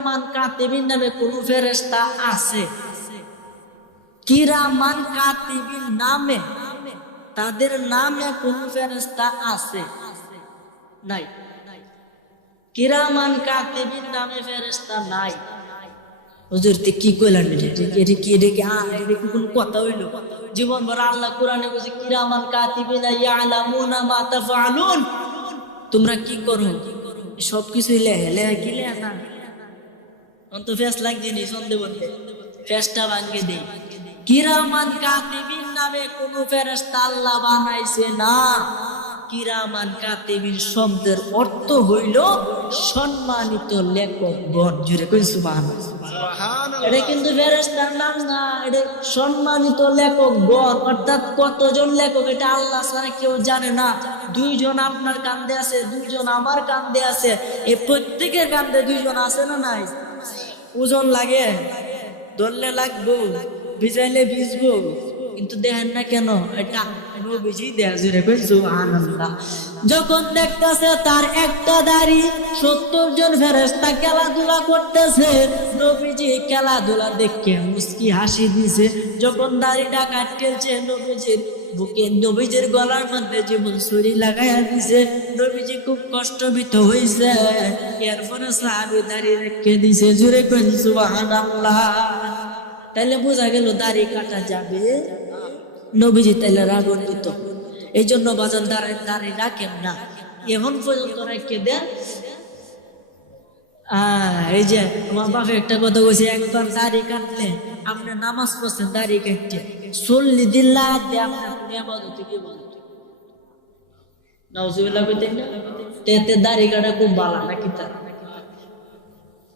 কিরামান কাতিবিন নামে কোন ফেরেশতা আছে? কিরামান কাতিবিন নামে, তাদের নামে কোন ফেরেশতা আছে? নাই। কিরামান কাতিবিন নামে ফেরেশতা নাই। হুজুর তে কি কইলেন? এটা কি কোন কথা হইলো? জীবন ভর আল্লাহ কোরআনে বলেছে কিরামান কাতিবিনা ইয়ালামুনা মা তাফআলুন, তোমরা কি করো সবকিছু লেখে কি লেখে না। অন্ত ফেস লাগছে নি সন্দেহ বলতে ফেসটা ভাঙিয়ে দেই। কিরামান কাতিবিন নামে কোন ফেরেশতা আল্লাহ বানাইছে না। কিরামান কাতিবিন শব্দের অর্থ হইল সম্মানিত লেখকগণ। জুড়ে কই সুবহানাল্লাহ। এটা কিন্তু ফেরেশতার নাম না, এটা সম্মানিত লেখকগণ। অর্থাৎ কতজন লেখক এটা আল্লাহ ছাড়া কেউ জানে না। দুইজন আপনার কান্দে আছে, দুইজন আমার কান্দে আছে, এই প্রত্যেকের কান্দে দুইজন আছে না নাই? ওজন লাগে, ধরলে লাগবো, ভিজাইলে ভিজবো, কিন্তু দেখেন না কেন এটা নবীজি দেয়া জুড়ে কই সুবহানাল্লাহ। যখন দেখতেছে তার একটা দাড়ি 70 জন ফেরেশতা খেলাধুলা করতেছে, নবীজি খেলাধুলা দেখে মুস্কি হাসি দিছে। যখন দাড়িটা কাটতেছে নবীজির বুকে, নবীজির গলার মধ্যে জীবন ছুরি লাগাইয়া দিছে, নবীজি খুব কষ্টবিত হইছে। এরপরে সাহাবী দাড়ি রেখে দিছে। জুড়ে কই সুবহানাল্লাহ। তাইলে বোঝা গেল দাড়ি কাটা যাবে। নবীজি তাইলে রাগান্বিত, এই জন্য বাজান দাড়ি রাখেন না, এখন পর্যন্ত রেখে দেন। এই যে আমার বাপে একটা কথা বলছে, একবার দাড়ি কাটলে আপনি নামাজ পড়ছেন দাড়ি কাটতে 40 দিন লাগবে আপনার নিয়ামত কি বলতো নাউজুবিল্লাহ কইতেন না। তেতে দাড়ি কাটা খুব ভালো নাকি? তার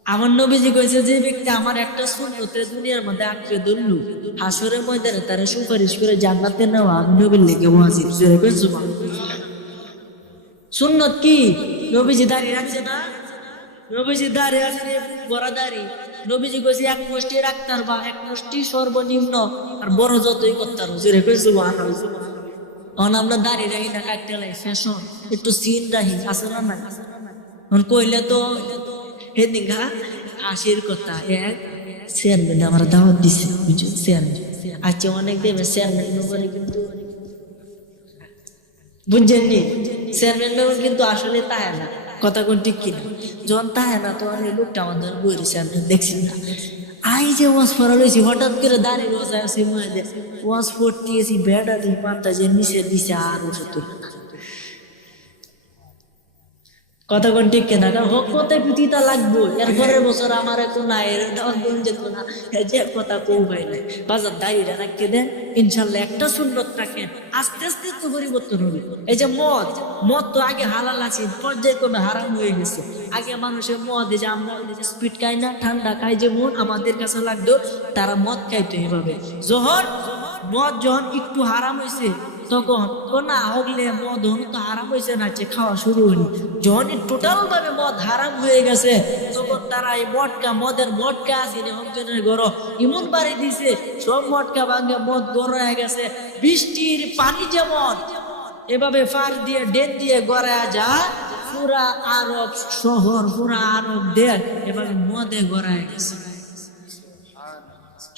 আমার নবীজি কইছে যে ব্যক্তি আমার একটা সুন্নতে দুনিয়ার মধ্যে আঁকড়ে ধরলো, হাসরের ময়দানে তারা সুপারিশ করে জান্নাতে নেওয়া আমি নবীর লেগে ওয়াজিব। জোরে কই সুবহানাল্লাহ। সুন্নত কি? নবীজি দাড়ি রাখছে না? নবীজি দাড়ি আছে বড় দাড়ি, নবীজি কইছে এক মুষ্টি রাখতার বা এক মুষ্টি সর্বনিম্ন, আর বড় যতই করতার। জোরে কই সুবহানাল্লাহ। আমরা দাড়ি রাখি না, কাটতে লাই ফ্যাশন, একটু সিন রাখি আছে না নাই? কইলে তো হেদিঘা আশির কথা। এক চেয়ারম্যান আমার দাওয়াত দিছে, বুঝছো? চেয়ারম্যান আচ্ছা অনেক দেবে চেয়ারম্যান করে, কিন্তু বুঝছেন নি চেয়ারম্যান মেম্বার কিন্তু আসলে তাই না। কথা কোন ঠিক কিনা? যখন তাই না তখন এই লোকটা আমাদের বইরে চেয়ারম্যান দেখছি না। আই যে ওয়াজ পড়া লইছি, হঠাৎ করে দাঁড়িয়ে রোজা আছে মনে ওয়াজ পড়তেছি, বেড়া দিয়ে পাতা যে নিচে দিছে আর ওষুধ তুলে না। কথা কোন ঠিক কেনা? হোক কথায় পিটিটা লাগবো। এরপরের বছর আমার এখন না এর যেত না, যে কথা কৌ ভাই নাই। বাজার দাঁড়িয়ে রাখতে দেন, ইনশাল্লাহ একটা সুন্নত রাখেন, আস্তে আস্তে তো পরিবর্তন হবে। এই যে মদ, মদ তো আগে হালাল আছে, পর্যায়ক্রমে হারাম হয়ে গেছে। আগে মানুষের মদ, এই যে আমরা স্পিড খাই না, ঠান্ডা খাই, যেমন আমাদের কাছে লাগতো, তারা মদ খাইতো এইভাবে। যখন একটু হারাম হয়েছে তখন না হগলে মদ তো হারাম হয়েছে না, খাওয়া শুরু হয়নি। যখন টোটাল ভাবে মদ হারাম হয়ে গেছে তখন তারা এই মদের মটকা আছে হকজনের ঘর ইমন বাড়ি দিছে, সব মটকা ভাঙে মদ গড় হয়ে গেছে। বৃষ্টির পানি যেমন এভাবে ফার দিয়ে ডেন দিয়ে গড়ায় যা, পুরা আরব শহর, পুরা আরব দেশ এভাবে মদে গড়ায় গেছে,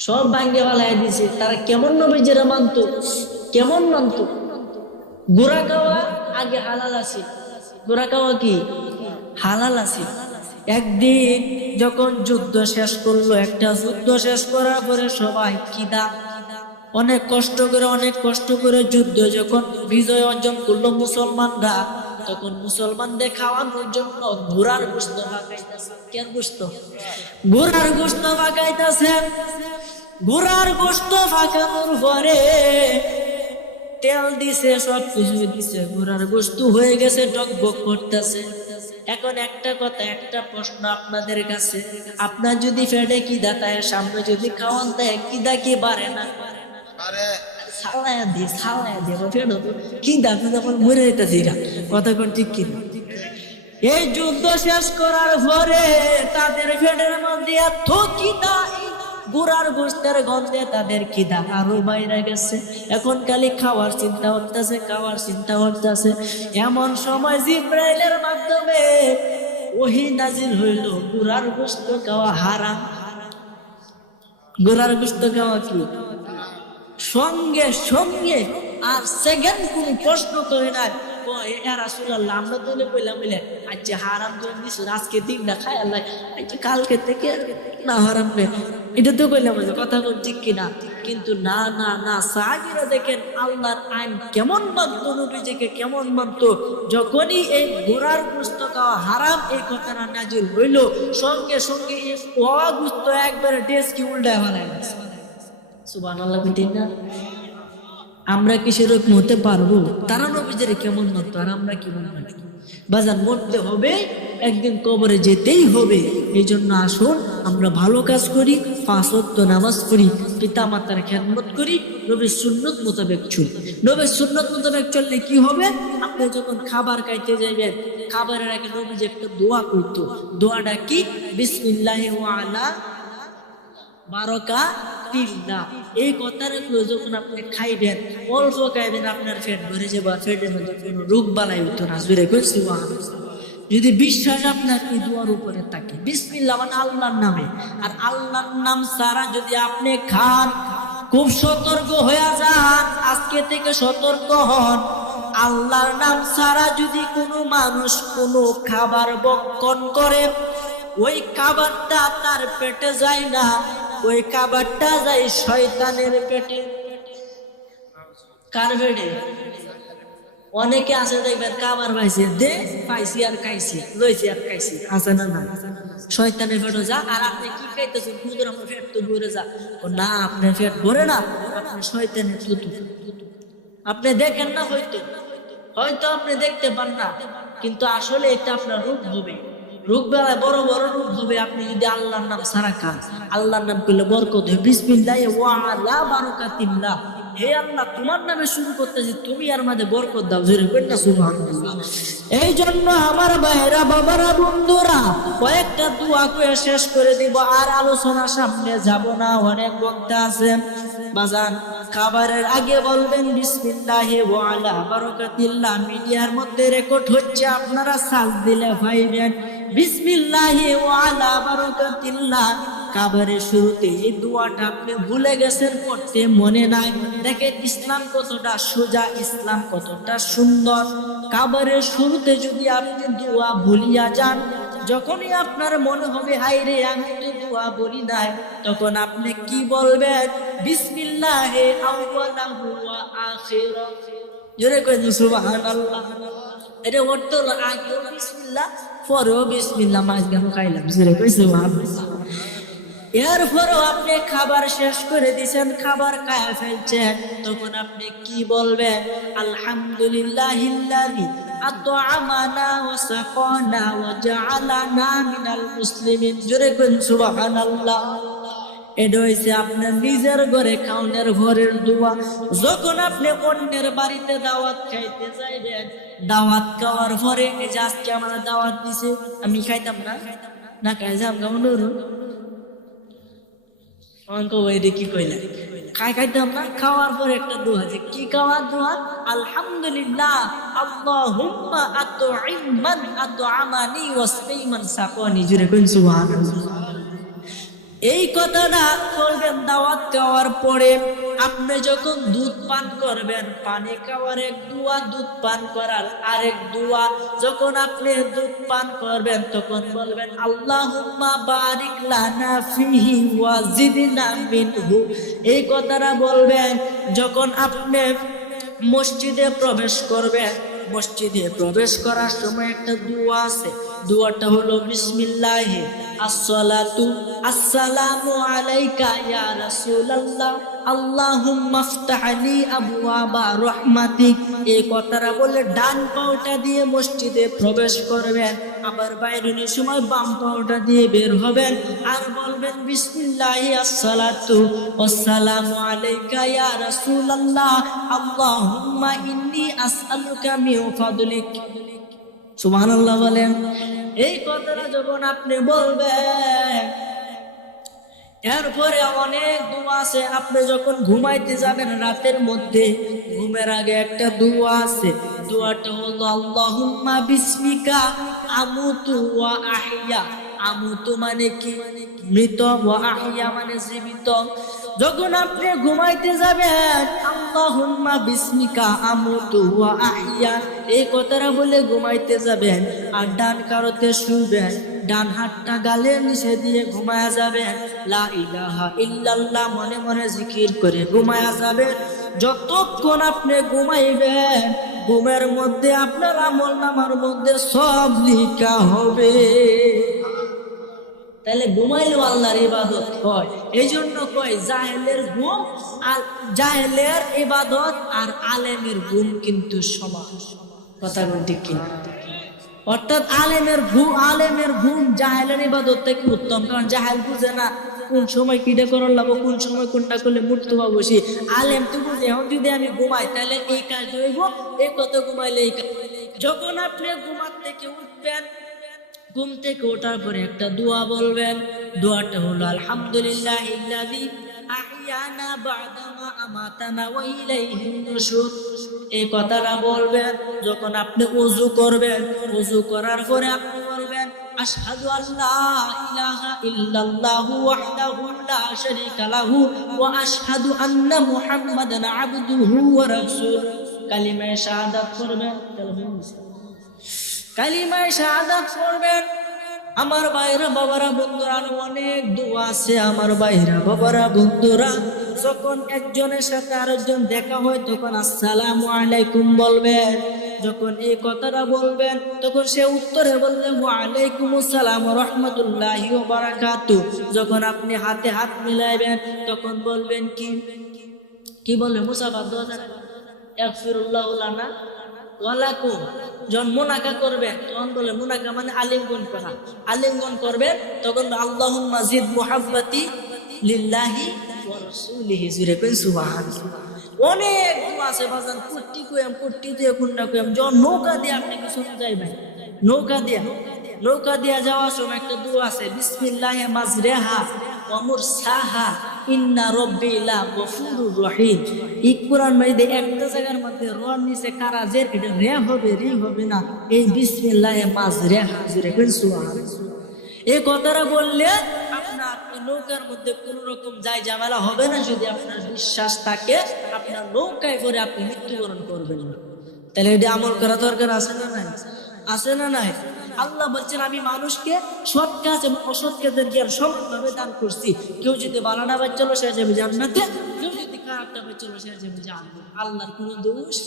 সব ভাঙ্গে ফেলাই দিছে। তারা কেমন নবীজিরা মানতো, কেমন মানতো? গোড়া খাওয়া আগে হালাল আছে, গোড়া খাওয়া কি হালাল আছে। একদিন যখন যুদ্ধ শেষ করলো, একটা যুদ্ধ শেষ করার পরে সবাই কিদা অনেক কষ্ট করে যুদ্ধ যখন বিজয় অর্জন করলো মুসলমানরা, তখন মুসলমানদের খাওয়ানোর জন্য ঘোড়ার গোশত পাকাইতেছে। কেন গোশত? ঘোড়ার গোশত পাকাইতেছে। ঘোড়ার গোশত পাকানোর পরে তেল দিছে, সব কিছু দিছে, ঘোড়ার গোশত হয়ে গেছে, টকবক করতেছে। এখন একটা কথা, একটা প্রশ্ন আপনাদের কাছে, আপনার যদি ফেটে কিদা তাই সামনে যদি খাওয়ান দেয়, কিদা কি বাড়ে না? সালায়া দিয়ে কিদা যখন মরে যেতেছি। কথা কোন ঠিক কিনা? এই যুদ্ধ শেষ করার পরে তাদের ফেটের মধ্যে এত কিদা, গুড়ার গোস্তের গন্ধে তাদের খিদা আরো বাইরে গেছে। এখন খালি খাওয়ার চিন্তা হচ্ছে। এমন সময় জিব্রাইলের মাধ্যমে ওহি নাজিল হইল ঘোড়ার গোশত খাওয়া হারাম। ঘোড়ার গোশত খাওয়া কি? সঙ্গে সঙ্গে আর সেকেন্ড কোন প্রশ্ন করে নাই, রাসূলুল্লাহ আমরা তো কইলাম বলে আচ্ছা হারাম তো দিছ, আজকে দিনটা খাই আল্লাহ, আচ্ছা কালকে থেকে না হারাম নে, এটা তো কইলাম কথা কোন ঠিক কিনা? কিন্তু না না না, সাহাবীরা দেখেন আল্লাহর আইন কেমন মানতো, নবীজিকে কেমন মানতো। যখনই এই ঘোড়ার গোশত খাওয়া হারাম এই কথাটা নাজিল হইল, সঙ্গে সঙ্গে এই গোশত একবারে ডেস্কি উল্টায় ফেলায় গেছে। সুবহানাল্লাহ বিদিন না। আমরা কি সেরকম হতে পারবো? তারা নবীদের কেমন মানতো আর আমরা কেমন মানি? বাজান মরতে হবে, একদিন কবরে যেতেই হবে। এই জন্য আসুন আমরা ভালো কাজ করি, 5 ওয়াক্ত নামাজ পড়ি, পিতা মাতার খেদমত করি, নবীর সুন্নত মোতাবেক চলি। নবীর সুন্নত মোতাবেক চললে কি হবে? আপনি যখন খাবার খাইতে যাইবেন, খাবারের আগে নবীজি একটা দোয়া করতো। দোয়াটা কি? বিসমিল্লাহি ওয়া আলা বারাকাতিল্লাহ। এই কথাটা যখন আপনি খাইবেন, অল্প খাইবেন, আপনার পেট ভরে যাবে, পেটের মধ্যে কোনো রোগ বালাই হতো না। জোরে কই সুবহানাল্লাহ। যদি বিশ্বাস আপনার এই দোয়ার উপরে থাকে, বিসমিল্লাহ মানে আল্লাহর নামে, আর আল্লাহর নাম ছাড়া যদি আপনি খান, খুব সতর্ক হয়ে যান, আজকে থেকে সতর্ক হন। আল্লাহর নাম ছাড়া যদি কোনো মানুষ কোনো খাবার ভক্ষণ করে, ওই খাবারটা তার পেটে যায় না, ওই খাবারটা যায় শয়তানের পেটে। কার পেটে? অনেকে আছে দেখবেন খাবার পাইছে, দে পাইছি আর খাইছি, লইছি আর খাইছি, আছে না না? শয়তানের পেটে যা। আর আপনি কি খাইতেছেন? হুজুর আমার পেট তো ভরে যা। না, আপনার পেট ভরে না, আপনি শয়তানের তুতু। আপনি দেখেন না, হয়তো হয়তো আপনি দেখতে পান না, কিন্তু আসলে এটা আপনার রোগ হবে। রোগ বেলায় বড় বড় রোগ হবে আপনি যদি আল্লাহর নাম ছাড়া খান। আল্লাহর নাম করলে বরকত হয়। বিসমিল্লাহি ওয়া আলা বারাকাতিল্লাহ। হে আল্লাহ, তোমার নামে শুরু করতেছি, তুমি আর মাঝে বরকত দাও। জোরে কইনা সুবহানাল্লাহ। এই জন্য আমার ভাইরা, বাবারা, বন্ধুরা, কয়েকটা দোয়া কয়ে শেষ করে দিব, আর আলোচনা সামনে যাব না, অনেক বক্তা আছে। বাজান খাবারের আগে বলবেন বিসমিল্লাহি ওয়া আলা বারাকাতিল্লাহ। মিডিয়ার মধ্যে রেকর্ড হচ্ছে, আপনারা সার্চ দিলে পাইবেন বিসমিল্লাহি ওয়া আলা বারাকাতিল্লাহ। খাবারের শুরুতে এই দোয়াটা আপনি ভুলে গেছেন পড়তে, মনে নাই। দেখেন ইসলাম কতটা সোজা, ইসলাম কতটা সুন্দর। খাবারের শুরুতে যদি আপনি দোয়া ভুলিয়া যান, যখনই আপনার মনে হবে হাই রে আমি তো দোয়া বলি নাই, তখন আপনি কি বলবেন? বিসমিল্লাহি আউয়ালাহু ওয়া আখিরাহু। জোরে কই সুবহানাল্লাহ। এটা অর্থ হলো আগেও বিসমিল্লাহ, পরেও বিসমিল্লাহ। মাছ গান খাইলাম। জোরে কই সুবহানাল্লাহ। এরপরও আপনি খাবার শেষ করে দিয়েছেন, খাবার খায়া ফেলছেন, তখন আপনি কি বলবেন? আলহামদুলিল্লাহিল্লাযী আত'আমানা ওয়া সাকানা ওয়া জাআলানা মিনাল মুসলিমিন। জোরে কইন সুবহানাল্লাহ। এটা হইছে আপনার নিজের ঘরে খাওনের ঘরের দোয়া। যখন আপনি অন্যের বাড়িতে দাওয়াত খাইতে যাইবেন, দাওয়াত খাওয়ার পরে, এই যে আজকে আমার দাওয়াত দিছে, আমি খাইতাম না, না খাইতাম কেমন কি কইলা খাইতাম না। খাওয়ার পরে একটা দোয়া আছে, কি খাওয়ার দোয়া? আলহামদুলিল্লাহ আল্লাহুম্মা আত'ইম মান আত'আমানি ওয়াসকি মান সাকানি। জোরে কইন সুবহানাল্লাহ। এই কথাটা করবেন দাওয়াত খাওয়ার পরে। আপনি যখন দুধ পান করবেন, পানি খাওয়ার এক দোয়া, দুধ পান করার আরেক দোয়া। যখন আপনি দুধ পান করবেন, তখন বলবেন আল্লাহুম্মা বারিক লানা ফিহি ওয়া জিদনা মিনহু। এই কথাটা বলবেন যখন আপনি মসজিদে প্রবেশ করবেন। মসজিদে প্রবেশ করার সময় একটা দোয়া আছে, দোয়াটা হলো বিসমিল্লাহি আসসালাতু আসসালামু আলাইকা ইয়া রাসূলুল্লাহ আল্লাহুম্মা ইফতাহলি আবওয়াবা রাহমাতিক। এই কথাটা বলে ডান পাওটা দিয়ে মসজিদে প্রবেশ করবেন, আবার বাইরের সময় বাম পাওটা দিয়ে বের হবেন, আর বলবেন বিসমিল্লাহি আসসালাতু ওয়াসসালামু আলাইকা ইয়া রাসূলুল্লাহ আল্লাহুম্মা ইন্নী আসআলুকা মিন ফাদলিক। সুবহানাল্লাহ বলেন। এই কথাটা যখন আপনি বলবেন, এরপরে অনেক দোয়া আছে। আপনি যখন ঘুমাইতে যাবেন রাতের মধ্যে, ঘুমের আগে একটা দোয়া আছে। দোয়াটা হলো আল্লাহুম্মা বিসমিকা আমুতু ওয়া আহইয়া। আমুতু মানে কি? মৃত, ওয়া আহইয়া মানে জীবিত। যখন আপনি ঘুমাইতে যাবেন, আল্লাহুম্মা বিসমিকা আমুতু ওয়া আহইয়া এই কথাটা বলে ঘুমাইতে যাবেন। আর ডান কারোতে শুবেন, ডান হাতটা গালের নিচে দিয়ে ঘুমায়া যাবেন। লা ইলাহা ইল্লাল্লাহ মনে মনে জিকির করে ঘুমায়া যাবেন। যতক্ষণ আপনি ঘুমাইবেন, ঘুমের মধ্যে আপনার আমল নামার মধ্যে সব লিখা হবে। তাহলে ঘুমাইলেও আল্লাহর ইবাদত হয়। এই জন্য কয় জাহেলের ঘুম আর জাহেলের ইবাদত আর আলেমের ঘুম কিন্তু সমান। কথা বলতে কি? অর্থাৎ আলেমের ঘুম জাহেলের ইবাদত থেকে উত্তম। কারণ জাহেল বুঝে না কোন সময় কিটা করার লাগবো, কোন সময় কোনটা করলে মূর্তি পাবো। সে আলেম তো বুঝে, এখন যদি আমি ঘুমাই তাহলে এই কাজ হইব, এই কথা ঘুমাইলে এই কাজ। যখন আপনি ঘুমার থেকে উঠবেন, ঘুম থেকে ওঠার পরে একটা দোয়া বলবেন। দোয়াটা হলো আলহামদুলিল্লাহিল্লাযী আহইয়ানা বা'দামা আমাতানা ওয়া ইলাইহিন নুশুর। এই কথাটা বলবেন যখন আপনি ওযু করবেন। ওযু করার পরে আপনি বলবেন আশহাদু আল্লা ইলাহা ইল্লাল্লাহু ওয়াহদাহু লা শারীকা লাহু ওয়া আশহাদু আন্না মুহাম্মাদান আবদুহু ওয়া রাসূলুহু। কালিমায়ে শাহাদাত করবেন। কালিমায়ে শাহাদাত পড়বেন। আমার ভাইরা বাবারা বন্ধুরা, আরো অনেক দোয়া আছে। আমার ভাইরা বাবারা বন্ধুরা, যখন একজনের সাথে আরেকজন দেখা হয় তখন আসসালামু আলাইকুম বলবেন। যখন এই কথাটা বলবেন তখন সে উত্তরে বলবে ওয়া আলাইকুমুস সালাম ওয়া রাহমাতুল্লাহি ওয়া বারাকাতুহু। যখন আপনি হাতে হাত মিলাইবেন তখন বলবেন কি কি বলবেন? মুসাফা দোয়া জানেন? ইয়াগফিরুল্লাহু লানা ওয়ালাকুম। যখন মুনাকা করবেন তখন বলে, মুনাকা মানে আলিঙ্গন করা। আলিঙ্গন করবেন তখন আল্লাহুম্মা জিদ মুহাব্বতি লিল্লাহি ওয়া রাসূলিহি। জুরে কই সুবহানাল্লাহ। অনেক দোয়া আছে বাজান, কুট্টি দিয়ে কুন্ডা কইম। যখন নৌকা দিয়ে আপনি কিছু যাইবেন, নৌকা দিয়া যাওয়ার সময় একটা দোয়া আছে, বিসমিল্লাহি মাজরাহা ওয়া মুরসাহা ইন্না রাব্বি লা গফুরুর রহিম। এই কোরআন মাইদে একটা জায়গার মধ্যে র নিচে কারাজের, এটা রে হবে রি হবে না। এই বিসমিল্লাহি মাজরাহা, জুরে কই সুবহানাল্লাহ। এই কথাটা বললে আপনার নৌকার মধ্যে কোন রকম যাই ঝামেলা হবে না। যদি আপনার বিশ্বাস থাকে, আপনার নৌকায় করে আপনি মৃত্যুবরণ করবেন না। তাহলে এটা আমল করা দরকার আছে না নাই? আছে না নাই? আল্লাহ বলছেন আমি মানুষকে সৎ কাজ এবং অসৎ কাজের জ্ঞান সমানভাবে দান করছি। কেউ যদি বানানা বাচ্চলো সে যাবে জান্নাতে, কেউ যদি খারাপটা বাচ্চলো সে যাবে জাহান্নামে। আল্লাহর কোনো দোষ।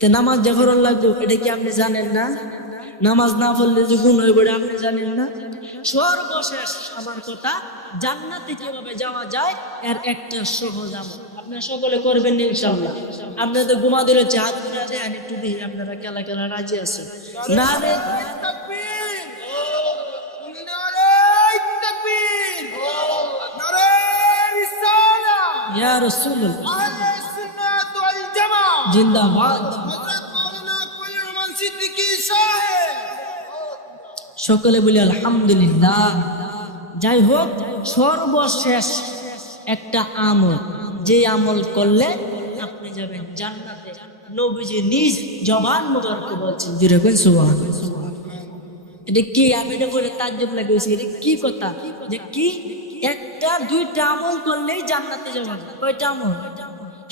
নামাজ যে ফরজ লাগবে এটা কি আপনি জানেন না? নামাজ না পড়লে যে গুণ হইব এটা আপনি জানেন না? সর্বশেষ আমার কথা, জান্নাতে কিভাবে যাওয়া যায় এর একটা সহজ আমল আপনারা সকলে করবেন ইনশাআল্লাহ। আপনাদের ঘুমা দিলে হাত করে দেয়, আমি একটু দেখি আপনারা খেলা রাজি আছে না? রে তাকবীর, নারে তাকবীর, নারে রিসালাত, ইয়া রাসূলুল্লাহ, আহলে সুন্নাত ওয়াল জামাত জিন্দাবাদ। হযরত মাওলানা কুলি রহমান সিদ্দিকী সাহেব। সকলে বলি আলহামদুলিল্লাহ। যাই হোক, সর্বশেষ একটা আমল, যে আমল করলে আপনি যাবেন জান্নাতে, নবীজি নিজ জবান মুবারকে বলছেন। জুরে কই সুবহানাল্লাহ। এটা কি? আমি এটা বলে তাজ্জুব লাগিয়েছি, এটা কি কথা? যে কি একটা দুইটা আমল করলেই জান্নাতে যাওয়া যায়। কয়টা আমল?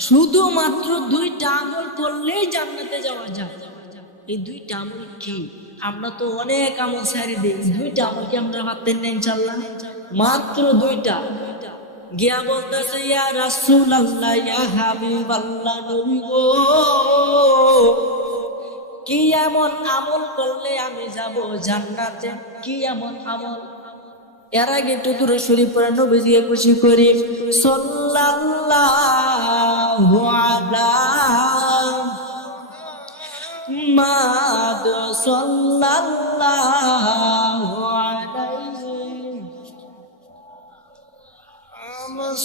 শুধুমাত্র দুইটা আমল করলেই জান্নাতে যাওয়া যায়। এই দুইটা আমল কি? আমরা তো অনেক আমল ছাড়ি দিই, দুইটা আমল কি আমরা পারতেন না? ইনশাআল্লাহ মাত্র দুইটা। গিয়া বলতেছে ইয়া রাসূলুল্লাহ, ইয়া হাবিবাল্লাহ, নবী গো, কি এমন আমল করলে আমি যাব জান্নাতে? কি এমন আমল? এর আগে একটু দূরে শরীফ পড়ে নবীজিকে খুশি করি। সাল্লাল্লাহু আলা মুহাম্মাদ, সাল্লাল্লাহু আলাইহি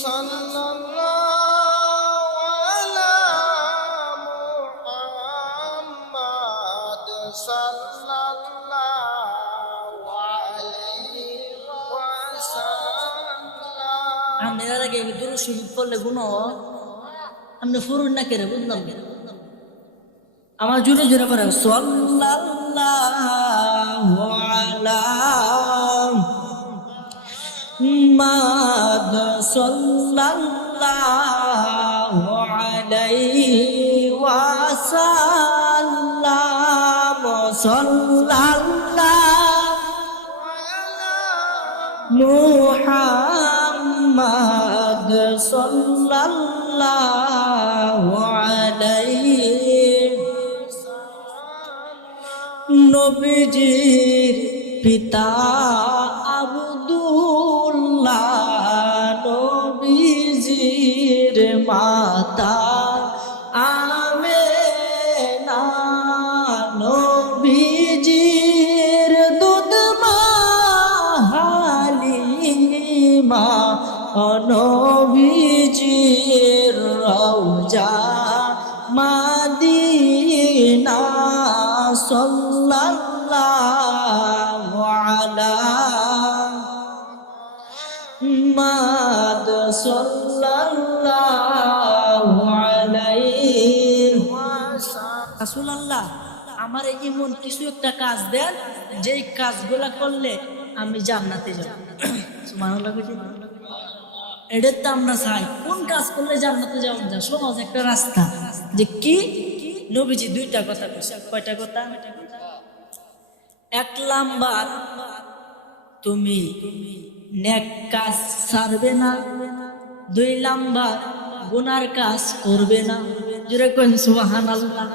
সাল্লাল্লাহু আলা মুহাম্মাদ, সাল্লাল্লাহু আলাইহি ওয়াসাল্লাম। আপনার আগে দুরূদ শরীফ পড়লে গুণ আপনি ফুরুন না কেরে বুঝলাম না। আমার জোরে জোরে পড়ে সাল্লাল্লাহু আলা মাদ সাল্লাল্লাহু আলাইহি ওয়াসাল্লাম সাল্লাল্লাহু মুহাম্মদ সাল্লাল্লাহু আলাইহি নবীজির পিতা আব্দুল্লাহ নবীজির মাতা আমেনা নবীজির দুধ মা হালিমা নবীজির রওজা মাদিনা সাল্লাল্লাহু আলা মাদ সাল্লাল্লাহু আলাইহি রাসূলুল্লাহ আমার এমন কিছু একটা কাজ দেন যেই কাজগুলা করলে আমি জান্নাতে যাব। সুবহানাল্লাহ। এটা তো আমরা চাই কোন কাজ করলে জান্নাতে যাওয়া যায়, সহজ একটা রাস্তা। যে কি নবীজি দুইটা কথা কইছে। কয়টা কথা? এক নাম্বার, তুমি নেক কাজ ছাড়বে না। দুই নাম্বার, গুনার কাজ করবে না। জোরে কোন সুবহানাল্লাহ।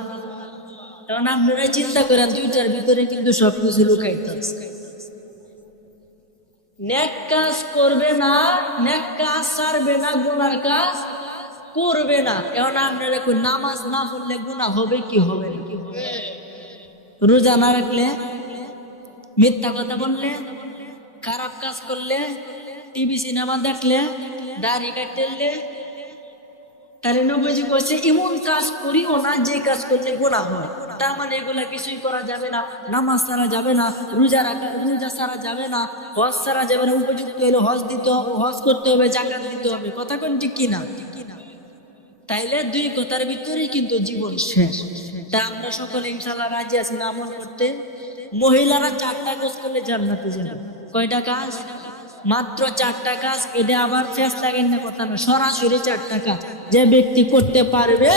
কারণ আপনারা চিন্তা করেন দুইটার ভিতরে কিন্তু সবকিছু লুকায়িত আছে। নেক কাজ করবে না, নেক কাজ ছাড়বে না, গুনার কাজ করবে না। এখন আপনারা কই নামাজ না পড়লে গুনাহ হবে কি হবে না? রোজা না রাখলে, মিথ্যা কথা বললে, খারাপ কাজ করলে, টিভি সিনেমা দেখলে, দাড়ি কাটলে, তাহলে নবীজি কইছে এমন কাজ করিও না যে কাজ করলে গুনাহ হয়। তার মানে এগুলা কিছুই করা যাবে না। নামাজ ছাড়া যাবে না, রোজা ছাড়া যাবে না, হজ ছাড়া যাবে না। উপযুক্ত হলে হজ দিতে হবে, হজ করতে হবে, যাকাত দিতে হবে। কথা কোন ঠিক কিনা? তাইলে দুই কথার ভিতরেই কিন্তু জীবন শেষ। তা আমরা সকলে ইনশাআল্লাহ রাজি আছি না আমল করতে? মহিলারা 4টা কাজ করলে জান্নাতে যাবে। কয়টা কাজ? মাত্র 4টা কাজ। এটা আবার ফেস লাগেন না কথা না, সরাসরি 4টা কাজ যে ব্যক্তি করতে পারবে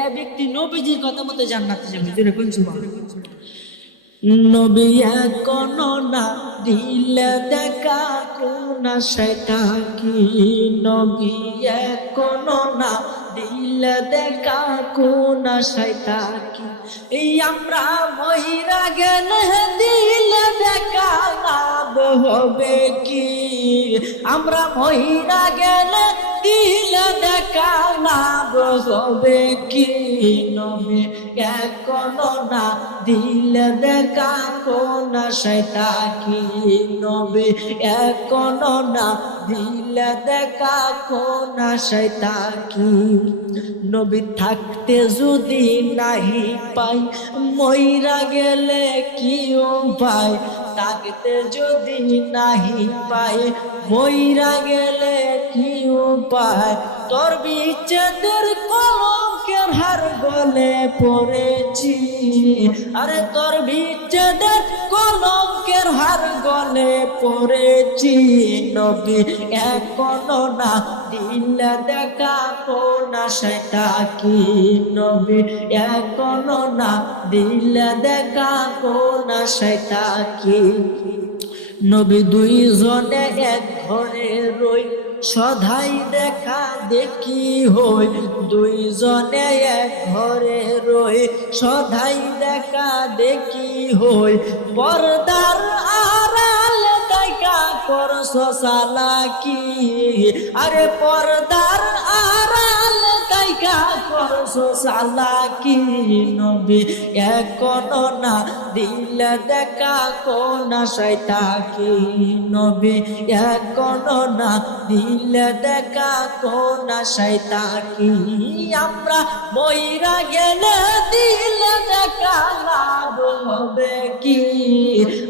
এ ব্যক্তি নবীজির কথা মতো জান্নাতে যাবে। যেরকম সুবহানাল্লাহ। নবী কোন না দিলে দেখা কোন শয়তান কি, নবী কোন না দিলে দেখা কোন শয়তান কি। এই আমরা মহিরা গেলে দিলে দেখা লাভ হবে কি, আমরা মহিরা গেলে দিলে দেখা লাভ হবে কি। নবী কোন না দিলে দেখা কোন শয়তান কি, নবী কোন না দিলে দেখা কোন শয়তান কি। নবী থাকতে যদি নাহি পাই, মইরা গেলে কি উপায়। থাকতে যদি নাহি পাই, মইরা গেলে কি উপায়। তোর বিচ্ছেদের কলঙ্কের হার গলে পড়েছি, আরে তোর বিচ্ছেদের কলঙ্কের হার গলে পড়েছি। নবী কোন না দিলে দেখা কোন শয়তান কি, নবী কোন না দিলে দেখা কোন শয়তান কি। নবী দুইজনে এক ঘরে রই, সদাই দেখা দেখি হই। দুইজনে এক ঘরে রই, সদাই দেখা দেখি হই। পর্দার আড়াল দেখা করছ চালাকি, আরে পর্দার আড়াল দেখা করছ চালাকি। নবী কোন না দিলে দেখা কোন শয়তান কি, নবী কোন না দিলে দেখা কোন শয়তান কি। আমরা মইরা গেলে দিলে দেখা লাভ হবে কি,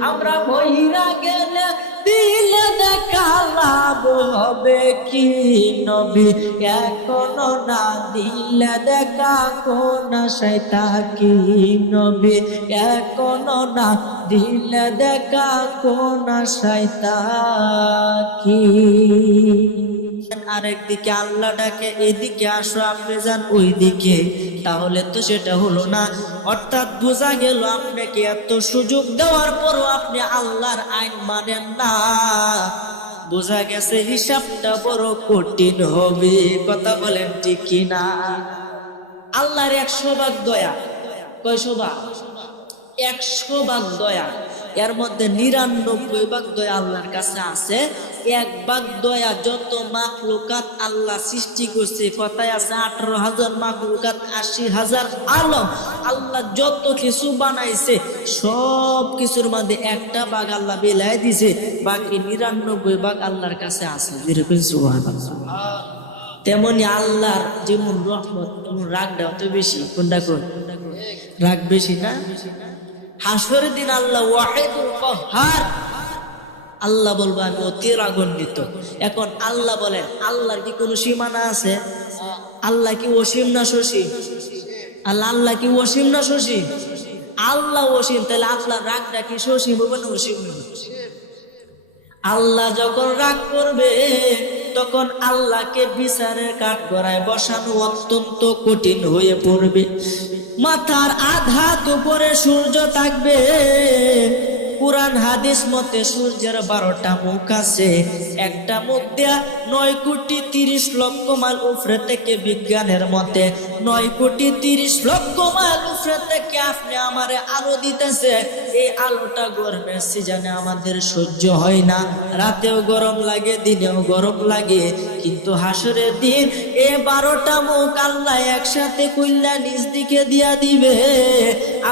আমরা মইরা গেলে দিলে দেখা লাভ হিসাব হবে কি নবী এখনো না দিলে দেখা কোন আশায় কি নবী এখনো না দিলে দেখা কোন আশায় কি। আরেকদিকে আল্লাহ ডাকে এদিকে আসো আপনি যান ওই দিকে, তাহলে তো সেটা হলো না। অর্থাৎ বোঝা গেল আপনাকে এত সুযোগ দেওয়ার পরও আপনি আল্লাহর আইন মানেন না। বোঝা গেছে হিসাবটা বড় কঠিন হবে। কথা বলেন ঠিক কিনা? আল্লাহর 100 ভাগ দয়া, কয়শো ভাগ? 100 ভাগ দয়া, এর মধ্যে 99 ভাগ দয়া আল্লাহর কাছে আছে। 1 ভাগ দয়া যত মাখলুকাত আল্লাহ সৃষ্টি করছে, কথায় আছে 18,000 মাখলুকাত, 80,000 আলম, আল্লাহ যত কিছু বানাইছে সব কিছুর মধ্যে 1টা ভাগ আল্লাহ বিলাই দিছে, বাকি 99 ভাগ আল্লাহর কাছে আছে। যেরকম সুবহানাল্লাহ। তেমনি আল্লাহর যেমন রহমত তেমন রাগটা অত বেশি। কোনটা কোন? রাগ বেশি না? হাসরের দিন আল্লাহ ওয়াহিদুল কাহ্হার, আল্লাহ বলবো আমি অতি রাগান্বিত। এখন আল্লাহ বলেন আল্লাহর কি কোনো সীমানা আছে? আল্লাহ কি অসীম না সসীম? আল্লাহ কি অসীম না সসীম? আল্লাহ অসীম, তাহলে আল্লাহর রাগটা কি সসীম হবে না অসীম হবে? আল্লাহ যখন রাগ করবে তখন আল্লাহকে বিচারের কাঠগড়ায় বসানো অত্যন্ত কঠিন হয়ে পড়বে। মাথার আধাত উপরে সূর্য থাকবে। কুরআন হাদিস মতে সূর্যের 12টা মুখ আছে। একটা মুখ দেয়া 9,30,00,000 মাইল উপরে থেকে, বিজ্ঞানের মতে 9,30,00,000 মাইল উপরে থেকে আপনি আমারে আলো দিতেছে। এই আলোটা গরমের সিজনে আমাদের সহ্য হয় না, রাতেও গরম লাগে দিনেও গরম লাগে। কিন্তু হাসরের দিন এই 12টা মুখ আল্লাহ একসাথে কইল্লা নিজ দিকে দিয়া দিবে।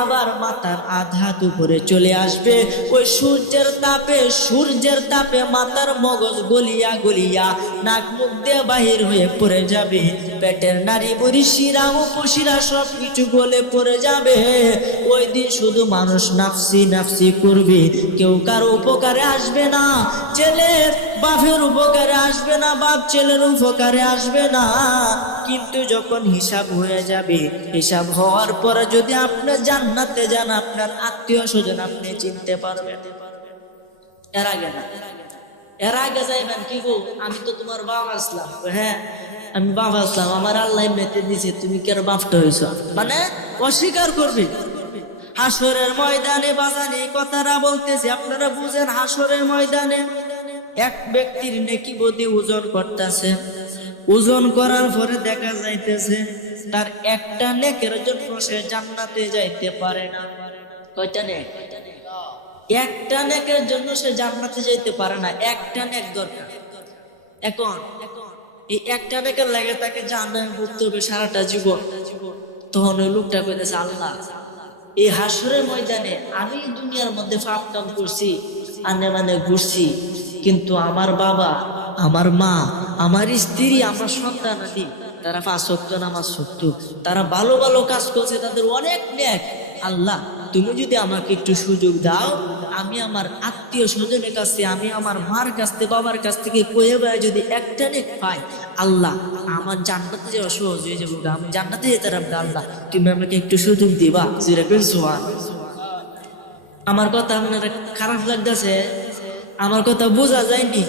আবার মাথার আধাত উপরে চলে আসবে। ওই সূর্যের তাপে মাথার মগজ গলিয়া গলিয়া নাক মুখ দিয়ে বাহির হয়ে পড়ে যাবে। পেটের নাড়ি বুড়ি শিরা উপশিরা সব কিছু গলে পড়ে যাবে। ওই দিন শুধু মানুষ নাফসি নাফসি করবে, কেউ কারো উপকারে আসবে না। ছেলের বাপের উপকারে আসবে না, বাপ ছেলের উপকারে আসবে না। কিন্তু যখন হিসাব হয়ে যাবে, হিসাব হওয়ার পরে যদি আপনি জান্নাতে যান, আপনার আত্মীয় স্বজন আপনি চিনতে পারবেন। এর আগে না, এর আগে যাইবেন কি গো আমি তো তোমার বাবা আসলাম। হ্যাঁ আমি বাবা আসলাম, আমার আল্লাহ মেতে দিছে, তুমি কেন বাপটা হয়েছ? মানে অস্বীকার করবে। হাসরের ময়দানে বাজানি কথাটা বলতেছি, আপনারা বুঝেন। হাসরের ময়দানে এক ব্যক্তির নেকি বদি ওজন করতেছে। ওজন করার পরে দেখা যাইতেছে তার একটা নেকের জন্য সে জান্নাতে যাইতে পারে না। কয়টা নেক? একটা নেকের জন্য সে জান্নাতে যাইতে পারে না। একটা নেক দরকার। এখন এই একটা নেকের লাগে তাকে জান্নাতে ভুগতে হবে সারাটা জীবন। তখন ওই লোকটা কইতেছে আল্লাহ এই হাসরের ময়দানে আমি দুনিয়ার মধ্যে পাপ কাম করছি, আনে মানে ঘুরছি, কিন্তু আমার বাবা, আমার মা, আমার স্ত্রী, আমার সন্তানাদি তারা 5 ওয়াক্ত নামাজ পড়তো, তারা ভালো ভালো কাজ করছে, তাদের অনেক নেক। আল্লাহ তুমি যদি আমাকে একটু সুযোগ দাও, আমি আমার আত্মীয় স্বজনের কাছে, আমি আমার মার কাছ থেকে, বাবার কাছ থেকে কয়ে বেড়ায় যদি একটা নেক পাই, আল্লাহ আমার জান্নাতে যাওয়া সহজ হয়ে যাবো। আমি জান্নাতে যেতে পারবো। আল্লাহ তুমি আমাকে একটু সুযোগ দিবা। আমার কথা আপনার খারাপ লাগতেছে? আমার কথা বোঝা যায়নি?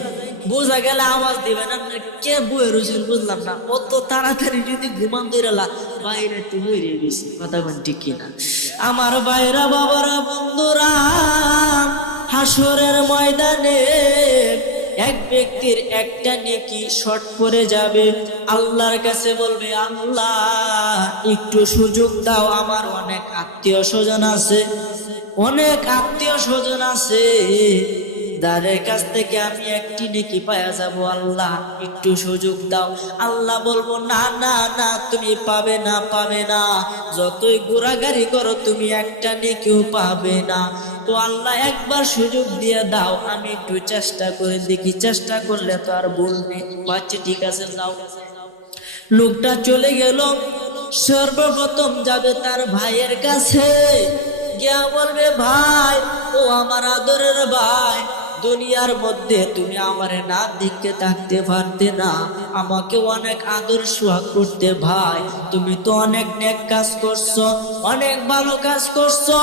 বোঝা গেলে আওয়াজ দিবেন। আপনার কে বই রয়েছেন বুঝলাম না। অত তাড়াতাড়ি যদি ঘুমান ধরেলা বাইরে তো বইরে গেছি। কথা বলেন ঠিক কিনা? আমার বাইরা বাবারা বন্ধুরা, হাসরের ময়দানে এক ব্যক্তির একটা নেকি শর্ট পড়ে যাবে। আল্লাহর কাছে বলবে আল্লাহ একটু সুযোগ দাও, আমার অনেক আত্মীয় স্বজন আছে, অনেক আত্মীয় স্বজন আছে, যাদের কাছ থেকে আমি একটি নেকি পাওয়া যাব। আল্লাহ একটু সুযোগ দাও। আল্লাহ বলবো না না না, তুমি পাবে না, পাবে না, যতই ঘোরাঘুরি করো তুমি একটা নেকিও পাবে না। তো আল্লাহ একবার সুযোগ দিয়ে দাও, আমি একটু চেষ্টা করে দেখি, চেষ্টা করলে তো আর বলবে। বাচ্চা ঠিক আছে যাও। লোকটা চলে গেল। সর্বপ্রথম যাবে তার ভাইয়ের কাছে, গিয়া বলবে ভাই, ও আমার আদরের ভাই, দুনিয়ার মধ্যে তুমি আমারে না দেখতে থাকতে পারতে না, আমাকে অনেক আদর সোহাগ করতে ভাই। তুমি তো অনেক নেক কাজ করছো, অনেক ভালো কাজ করছো।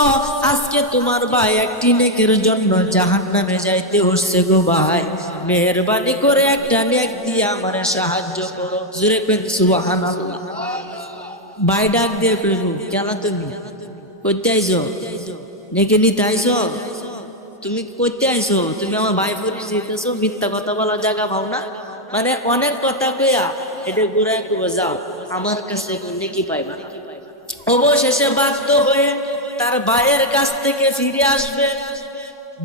আজকে তোমার ভাই একটি নেকের জন্য জাহান্নামে যাইতে হচ্ছে গো ভাই। মেহেরবানি করে একটা নেক দিয়ে আমারে সাহায্য করো। জোরে কইন সুবহানাল্লাহ। ভাই ডাক দিয়ে কইব, কেলা তুমি কইতে আইছো? নেকে নিতে আইছো? তুমি কইতে আইছো? তুমি আমার ভাই পরিচিতেছো, মিথ্যা কথা বলার জায়গা পাও না। মানে অনেক কথা কইয়া এটা ঘুরায় কইব, যাও আমার কাছে নেকি পাইবা। অবশেষে বাধ্য হয়ে তার ভাইয়ের কাছ থেকে ফিরে আসবে।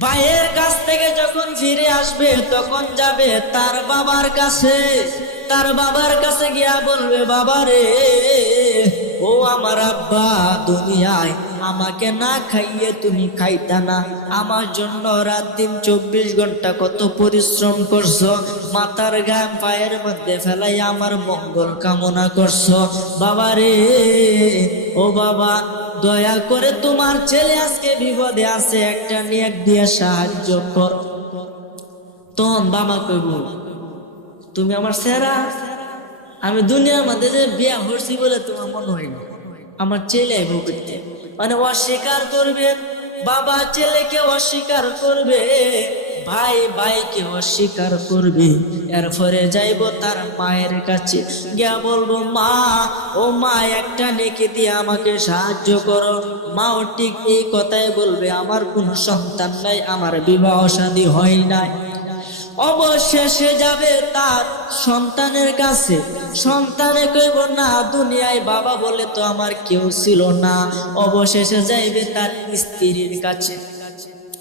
ভাইয়ের কাছ থেকে যখন ফিরে আসবে তখন যাবে তার বাবার কাছে। তার বাবার কাছে গিয়া বলবে, বাবা রে, ও আমার আব্বা, দুনিয়ায় আমাকে না খাইয়ে তুমি খাইতা না, আমার জন্য রাত দিন 24 ঘন্টা কত পরিশ্রম করছো, মাথার গাম পায়ের মধ্যে ফেলাই আমার মঙ্গল কামনা করছো। বাবা রে, ও বাবা, দয়া করে তোমার ছেলে আজকে বিপদে আছে, একটা নেক দিয়ে সাহায্য করো। তখন বাবা কইব, তুমি আমার সেরা, আমি দুনিয়ার মধ্যে যে বিয়া হচ্ছি বলে তোমার মনে হয় না, আমার ছেলে আইব করতে। মানে অস্বীকার করবে, বাবা ছেলেকে অস্বীকার করবে, ভাই ভাইকে অস্বীকার করবে। এরপরে যাইব তার মায়ের কাছে, গিয়া বলবো, মা, ও মা, একটা নেকি দিয়ে আমাকে সাহায্য করো। মাও ঠিক এই কথাই বলবে, আমার কোনো সন্তান নাই, আমার বিবাহ শাদী হয় নাই। অবশেষে যাবে তার সন্তানের কাছে, সন্তানে কইব, না, দুনিয়ায় বাবা বলে তো আমার কেউ ছিল না। অবশেষে যাইবে তার স্ত্রীর কাছে।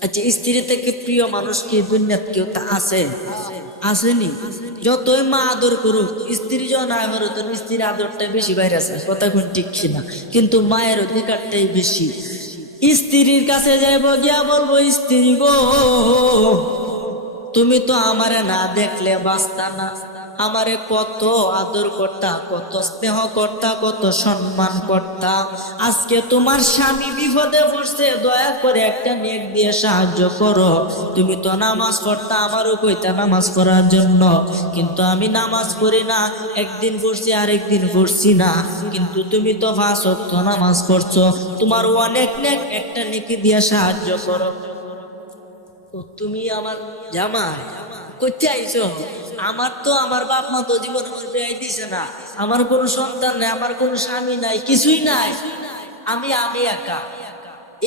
আচ্ছা, স্ত্রী থেকে প্রিয় মানুষ কি দুনিয়াতে কেউ তা আছে? আসেনি? যতই মা আদর করুক, স্ত্রী যখন আদর, তো স্ত্রীর আদরটা বেশি বাইরে আছে, কথা কোন ঠিক না, কিন্তু মায়ের অধিকারটাই বেশি। স্ত্রীর কাছে যাইব, গিয়া বলবো, স্ত্রী গো, তুমি তো আমারে না দেখলে বাঁচতা না, আমারে কত আদর করতা, কত স্নেহ করতা, কত সম্মান করতা। আজকে তোমার স্বামী বিপদে পড়ছে, দয়া করে একটা নেক দিয়ে সাহায্য করো। তুমি তো নামাজ পড়তা, আমারও কইতা নামাজ পড়ার জন্য, কিন্তু আমি নামাজ পড়ি না, একদিন পড়ছি আর একদিন পড়ছি না, কিন্তু তুমি তো 5 ওয়াক্ত নামাজ পড়ছো, তোমার অনেক নেক, একটা নেকি দিয়ে সাহায্য করো। ও তুমি আমার জামাই, কইতে আইছো? আমার তো আমার বাপ মা তো জীবন আমার বিয়ে দিছে না, আমার কোনো সন্তান নাই, আমার কোনো স্বামী নাই, কিছুই নাই, আমি একা।